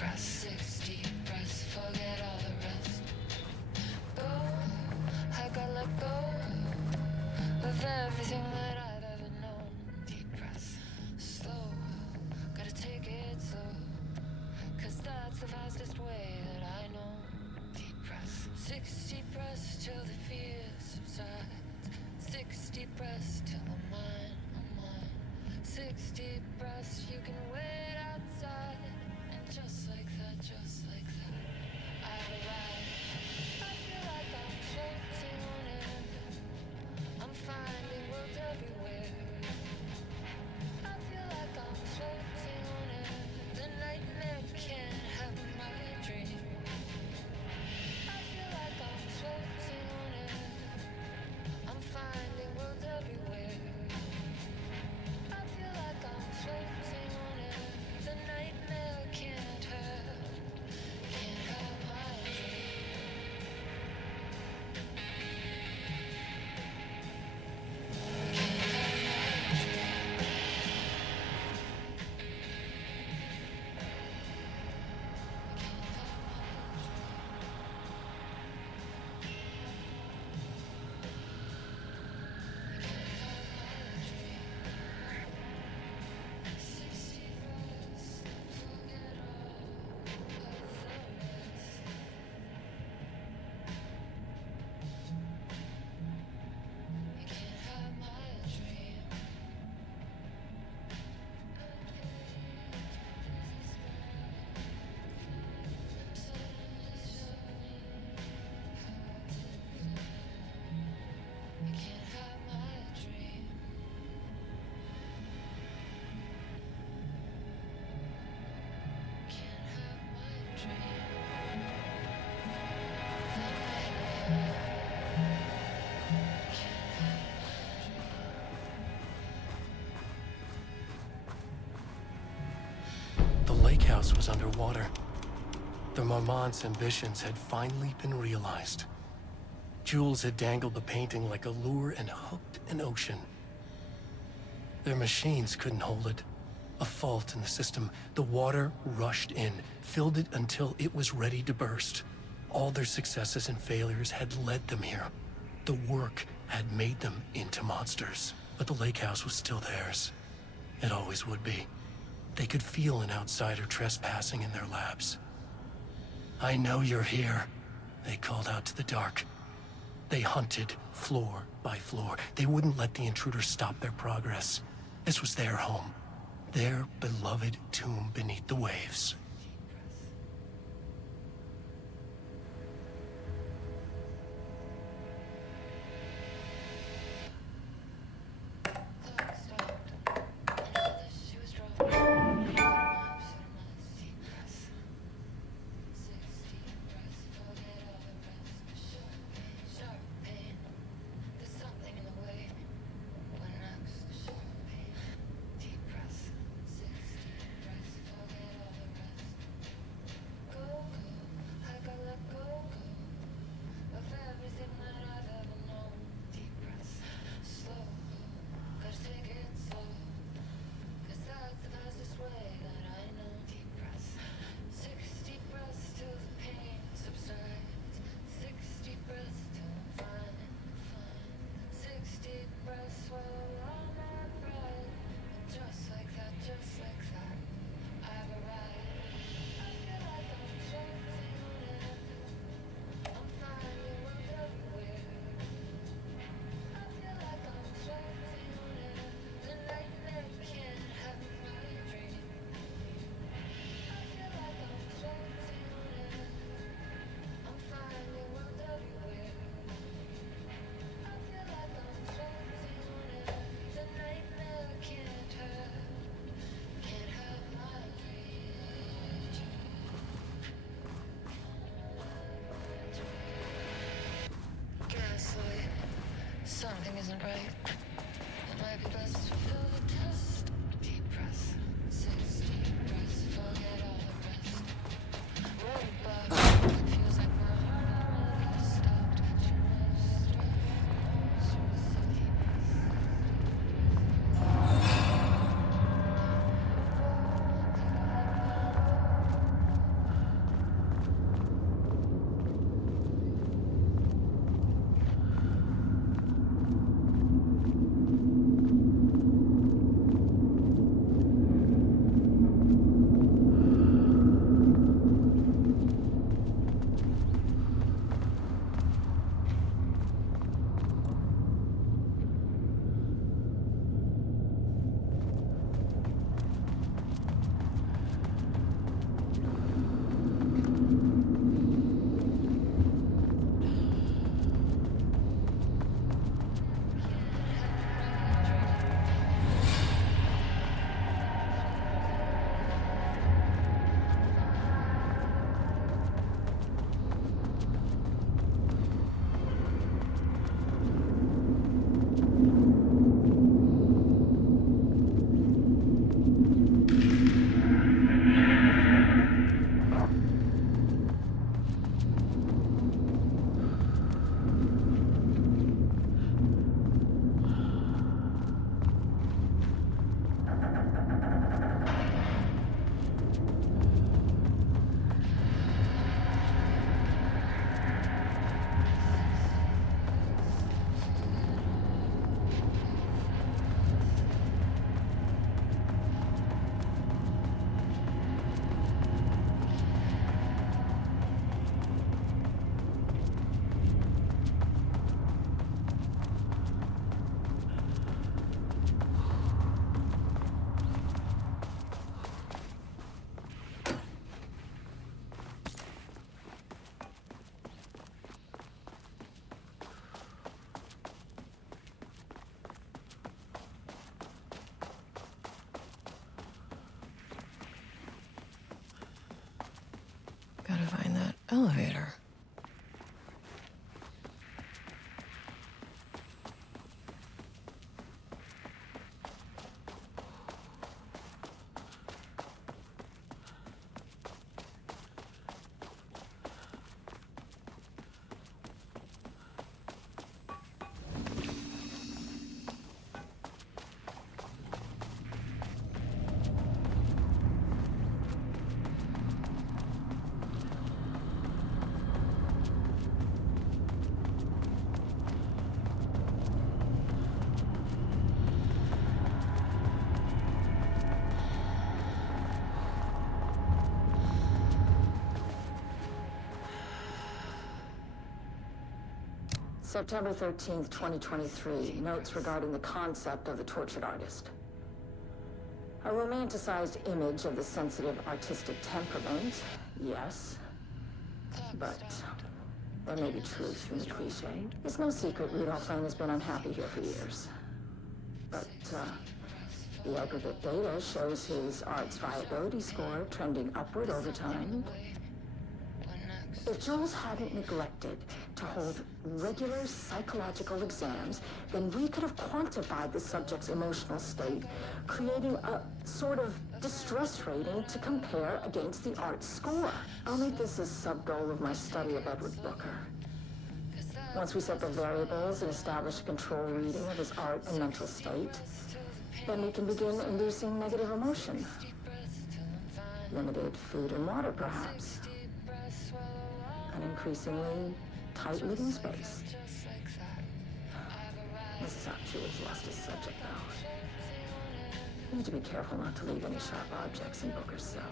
press, 60 press, forget all the rest. Go, I gotta let go of everything that I've ever known. Deep press, slow, gotta take it slow, 'cause that's the fastest way that I know. Deep press, 60 press till the fear subsides, 60 press till I'm mine, I'm mine. 60 press, you can wait outside, and just like that, I've arrived. I feel like I'm floating on air, I'm finding worlds everywhere. I feel like I'm floating on air, the nightmare can't have my dream. I feel like I'm floating on air, I'm finding worlds everywhere. I feel like I'm floating on air, the nightmare can't have my dream. The lake house was underwater. The Marmont's ambitions had finally been realized. Jules had dangled the painting like a lure and hooked an ocean. Their machines couldn't hold it. A fault in the system. The water rushed in, filled it until it was ready to burst. All their successes and failures had led them here. The work had made them into monsters. But the lake house was still theirs. It always would be. They could feel an outsider trespassing in their labs. "I know you're here," they called out to the dark. They hunted floor by floor. They wouldn't let the intruders stop their progress. This was their home, their beloved tomb beneath the waves. elevator. September 13th, 2023. Notes regarding the concept of the tortured artist. A romanticized image of the sensitive artistic temperament, yes. But there may be truth in the cliche. It's no secret Rudolph Lane has been unhappy here for years. But the aggregate data shows his art's viability score trending upward over time. If Jules hadn't neglected to hold regular psychological exams, then we could have quantified the subject's emotional state, creating a sort of distress rating to compare against the art score. I'll make this a sub-goal of my study of Edward Booker. Once we set the variables and establish a control reading of his art and mental state, then we can begin inducing negative emotion. Limited food and water, perhaps. An increasingly tight living space. This is how Jules lost his subject, though. You need to be careful not to leave any sharp objects in Booker's cell.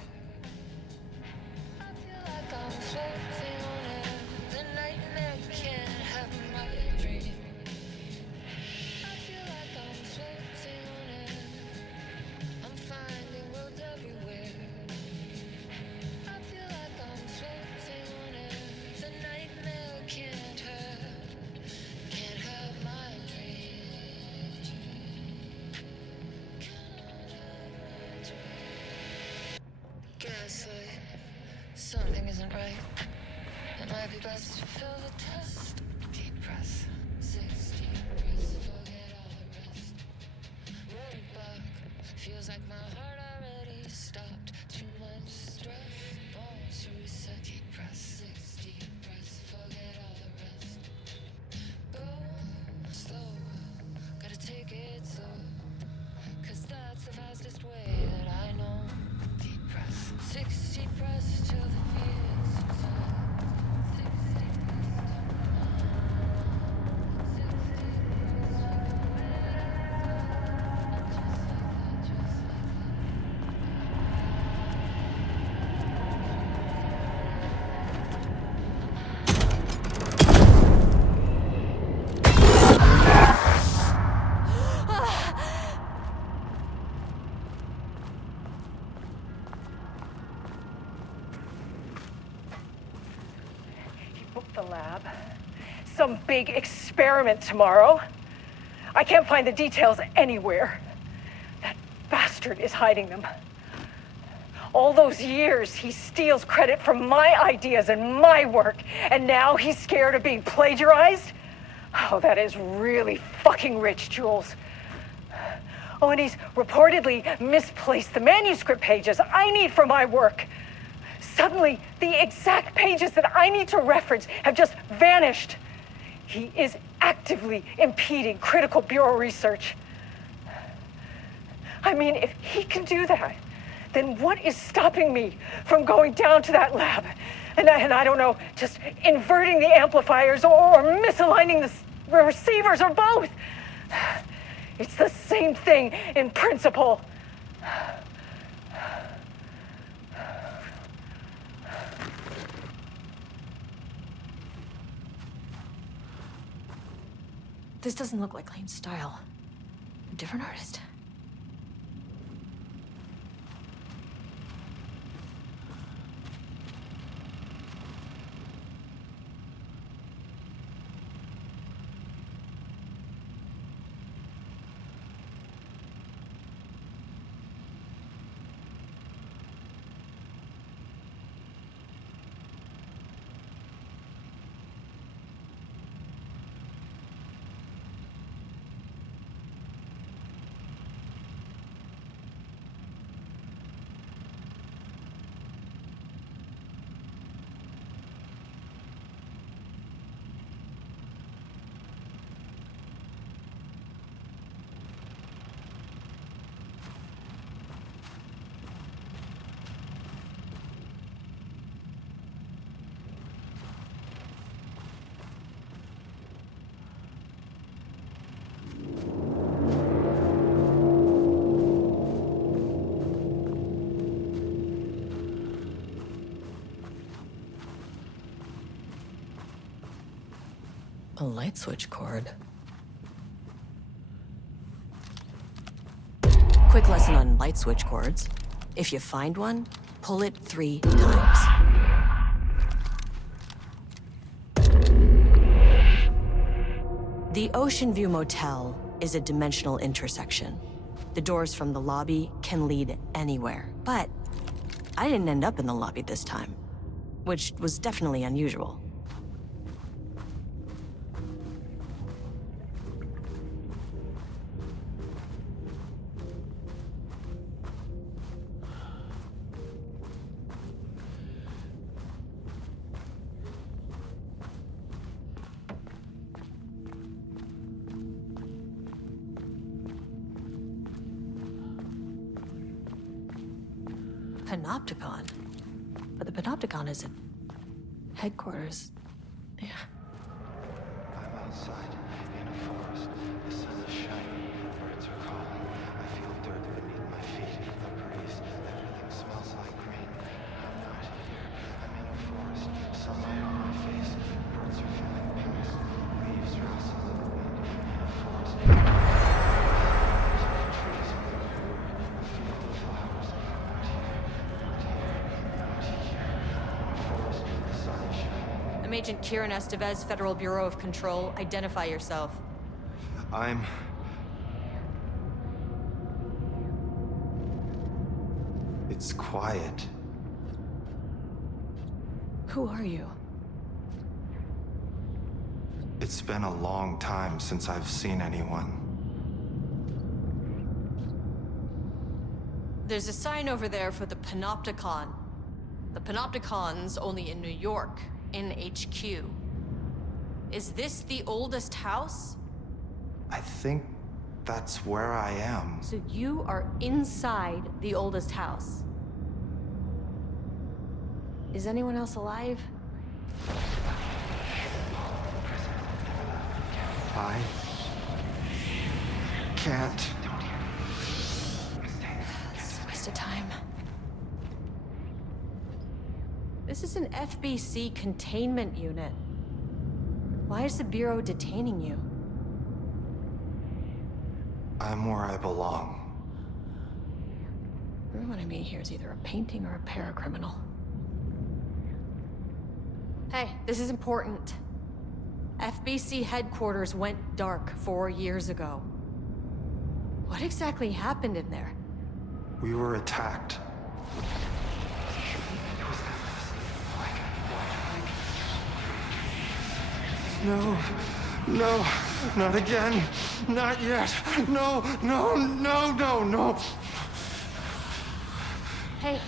Something isn't right. It might be best to fill the test. Deep breath. 6 deep breaths. Forget all the rest. Rolling back. Feels like my heart already stopped. Too much stress. Bones to reset. Deep breath. 6 deep breaths. Forget all the rest. Go slow. Gotta take it slow. 'Cause that's the fastest way that I know. Deep breaths. 6 deep breaths till the fears subside. 6 deep The lab. Some big experiment tomorrow. I can't find the details anywhere. That bastard is hiding them. All those years, he steals credit from my ideas and my work, and now he's scared of being plagiarized? Oh, that is really fucking rich, Jules. Oh, and he's reportedly misplaced the manuscript pages I need for my work. Suddenly, the exact pages that I need to reference have just vanished. He is actively impeding critical bureau research. I mean, if he can do that, then what is stopping me from going down to that lab? And I don't know, just inverting the amplifiers or misaligning the receivers or both. It's the same thing in principle. This doesn't look like Lane's style. A different artist. A light switch cord. Quick lesson on light switch cords. If you find one, pull it 3 times. The Ocean View Motel is a dimensional intersection. The doors from the lobby can lead anywhere, but I didn't end up in the lobby this time, which was definitely unusual. Panopticon? But the Panopticon isn't headquarters. Yeah. I'm outside in a forest. The sun is shining. Birds are calling. I feel dirt beneath my feet. A breeze. Everything smells like rain. I'm not here. I'm in a forest. Sunlight on my face. Birds are feeling past. Leaves rustle in the wind. In a forest. Trees are everywhere. A field of flowers. Not here. Not here. Not here. I'm in a forest. The sun is shining. I'm Agent Kieran Estevez, Federal Bureau of Control. Identify yourself. It's quiet. Who are you? It's been a long time since I've seen anyone. There's a sign over there for the Panopticon. The Panopticon's only in New York, in HQ. Is this the oldest house? I think that's where I am. So you are inside the oldest house. Is anyone else alive? I can't. It's a waste of time. This is an FBC containment unit. Why is the Bureau detaining you? I'm where I belong. Everyone I meet here is either a painting or a paracriminal. Hey, this is important. FBC headquarters went dark 4 years ago. What exactly happened in there? We were attacked. No, no, not again. Not yet. No, no, no, no, no. Hey,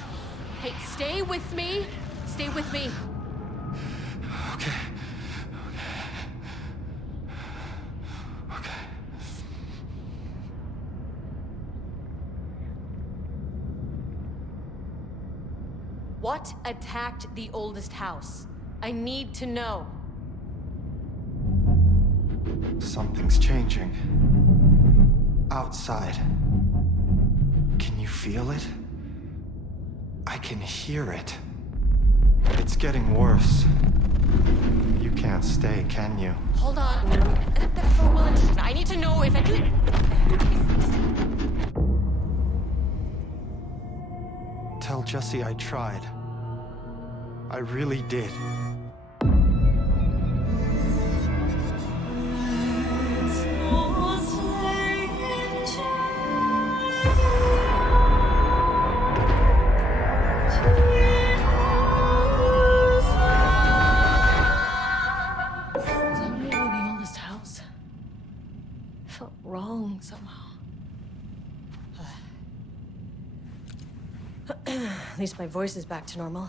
stay with me. Stay with me. Okay. Okay. What attacked the oldest house? I need to know. Something's changing. Outside. Can you feel it? I can hear it. It's getting worse. You can't stay, can you? Hold on. I need to know if I can... Tell Jesse I tried. I really did. Wrong somehow. At least my voice is back to normal.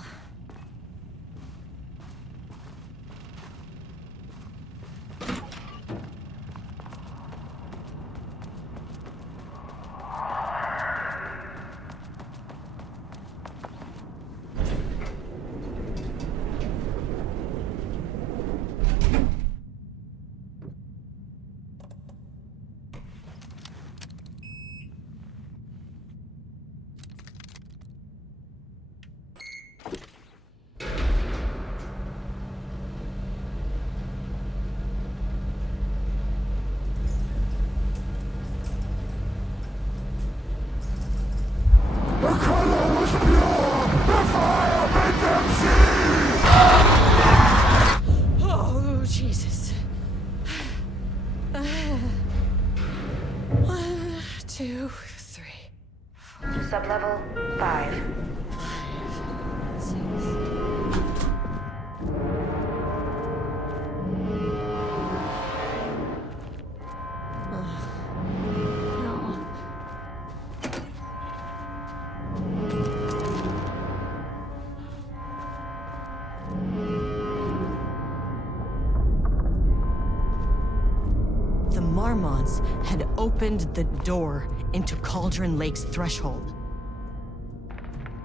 Marmonts had opened the door into Cauldron Lake's threshold.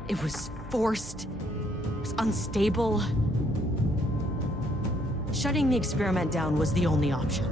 It was forced, it was unstable. Shutting the experiment down was the only option.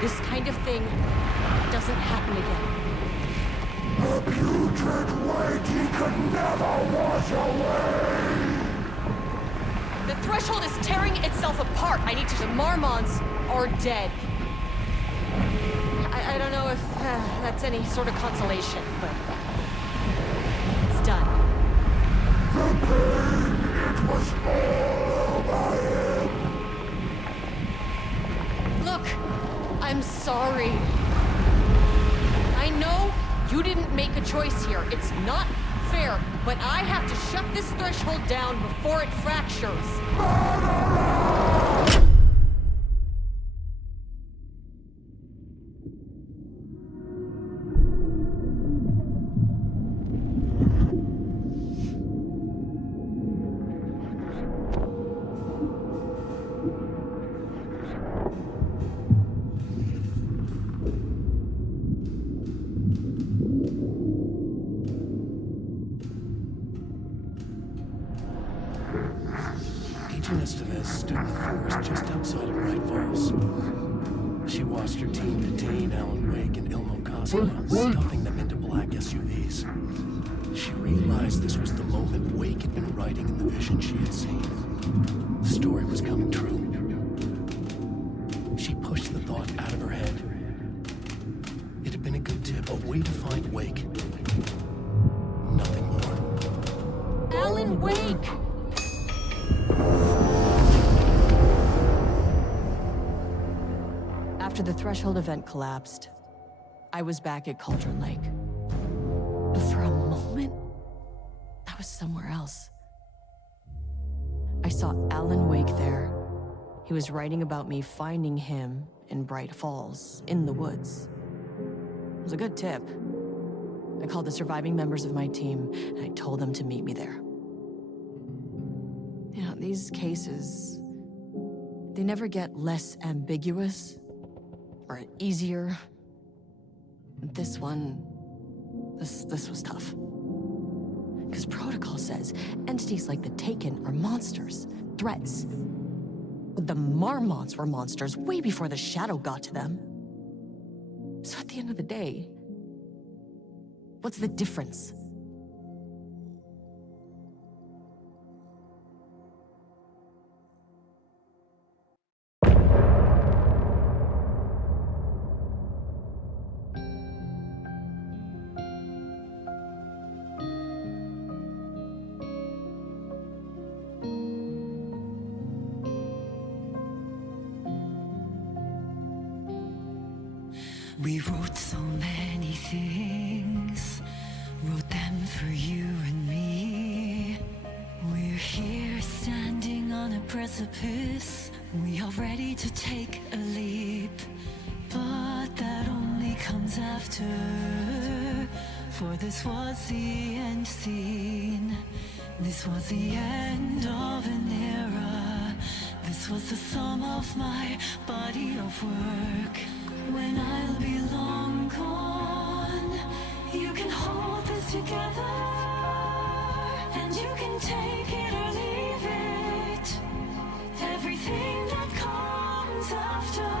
This kind of thing doesn't happen again. A putrid weight he could never wash away! The threshold is tearing itself apart. I need to... The Marmonts are dead. I don't know if that's any sort of consolation, but... it's done. The pain, it was all by him! sorry. I know you didn't make a choice here. It's not fair, but I have to shut this threshold down before it fractures. Stood in the forest just outside of Bright Falls. She watched her team detain Alan Wake and Ilmo Costa, stuffing them into black SUVs. She realized this was the moment Wake had been writing in the vision she had seen. The story was coming true. She pushed the thought out of her head. It had been a good tip, a way to find Wake. Nothing more. Alan Wake! After the threshold event collapsed, I was back at Cauldron Lake. But for a moment, I was somewhere else. I saw Alan Wake there. He was writing about me finding him in Bright Falls, in the woods. It was a good tip. I called the surviving members of my team, and I told them to meet me there. You know, these cases, they never get less ambiguous or easier. This one, this was tough. Because protocol says entities like the Taken are monsters, threats. But the Marmots were monsters way before the Shadow got to them. So at the end of the day, what's the difference? We wrote so many things, wrote them for you and me. We're here standing on a precipice. We are ready to take a leap, but that only comes after. For this was the end scene. This was the end of an era. This was the sum of my body of work. When I'll be long gone, you can hold this together, and you can take it or leave it. Everything that comes after,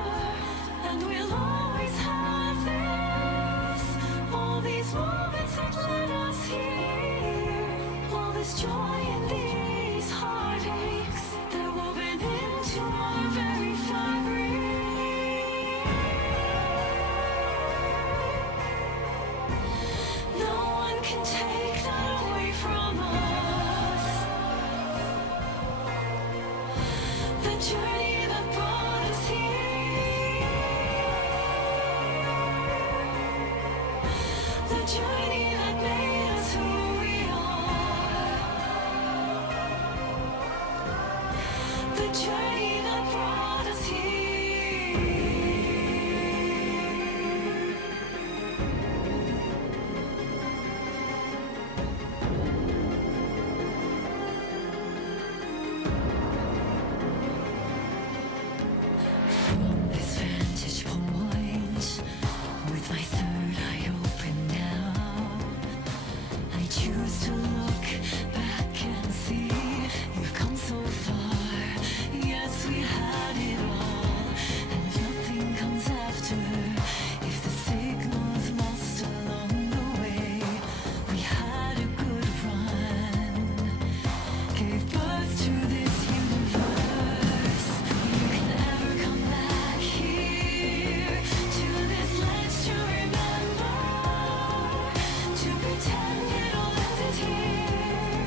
and we'll always have this. All these moments that led us here, all this joy and these heartaches, they're woven into our very fabric. Can take that away from us. The journey that brought us here. The journey that made us who we are. The journey that brought us here. Pretend it all ended here.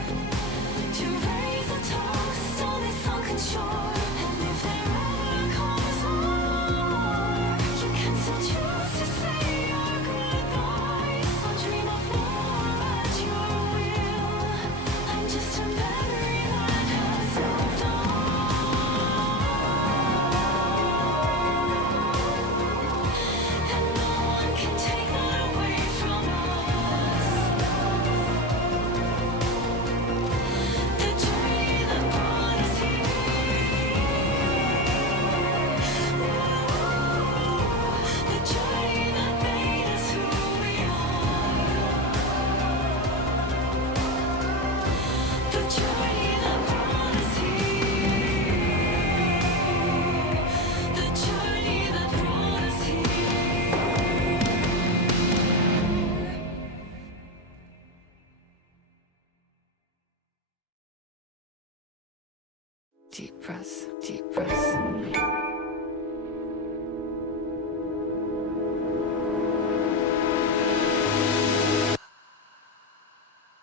deep breaths, deep breaths.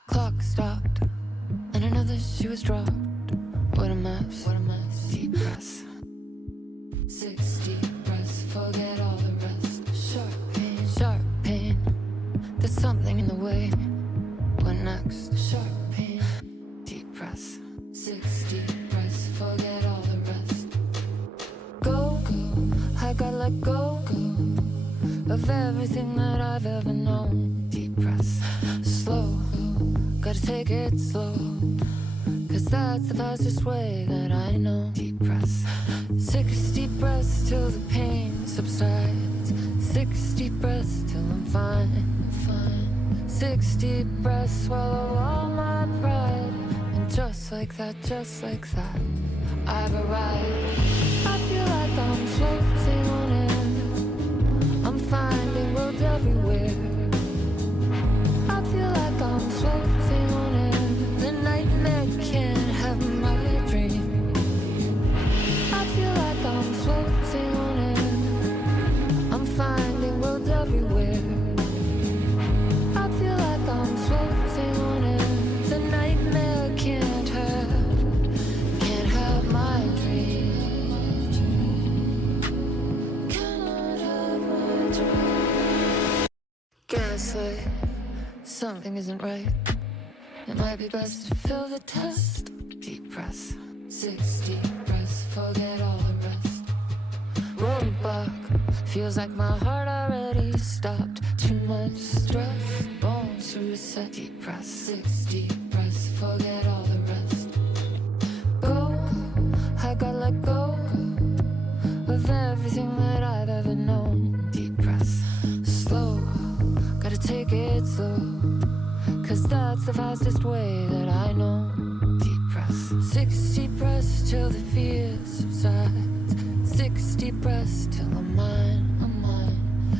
Clock stopped, and another shoe was dropped. What a mess, deep breaths. 6 deep breaths, forget all the rest. Sharp pain, there's something in the way. What next? Sharp pain, deep breaths. 6 deep breaths, forget all the rest. Go, I gotta let go of everything that I've ever known. Deep breaths, slow, gotta take it slow, 'cause that's the fastest way that I know. Deep breaths, 6 deep breaths till the pain subsides. 6 deep breaths till I'm fine. 6 deep breaths, swallow all my pride. And just like that, I've arrived. I feel like I'm floating on air. I'm finding roads everywhere. I feel like I'm floating on air. The nightmare can't have my dream. I feel like I'm floating on air. I'm finding roads everywhere. I feel like I'm floating on air. The nightmare can't have my dream. Cannot have my dream. Gaslight, something isn't right. It might be best to fill the test. Deep breaths, 6 deep breaths, forget all the rest. Roadblock, feels like my heart already stopped. Too much stress, bones to reset. Deep breaths, 6 deep breaths, forget all the rest. Go, I gotta let go of everything that I've ever known. Deep breaths, slow, gotta take it slow, 'cause that's the fastest way that I know. Deep breaths, 6 deep breaths till the fear subsides. 6 deep breaths till I'm mine.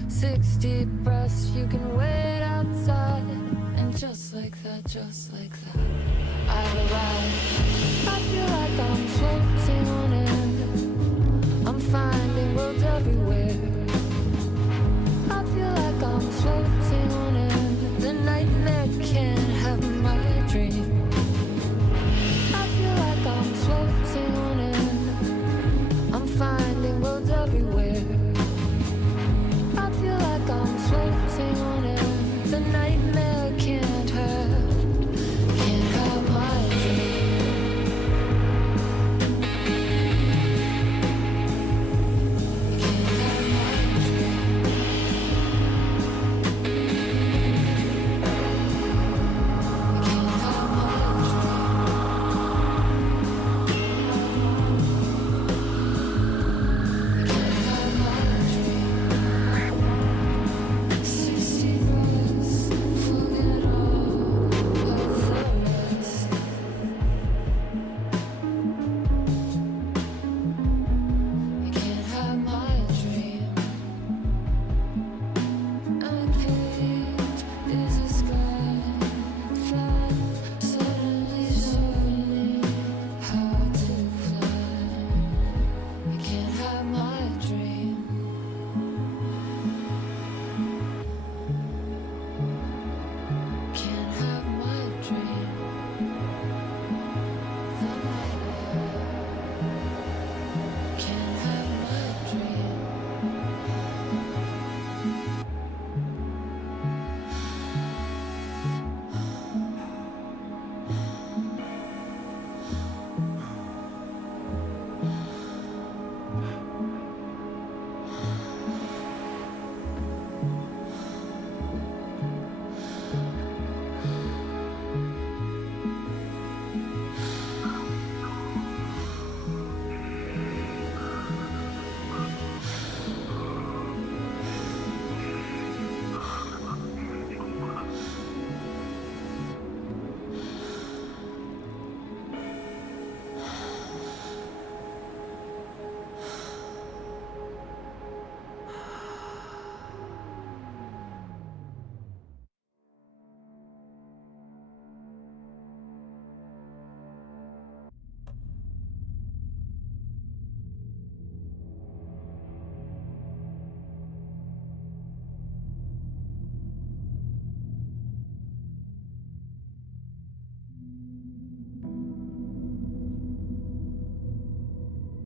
6 deep breaths, you can wait outside. And just like that,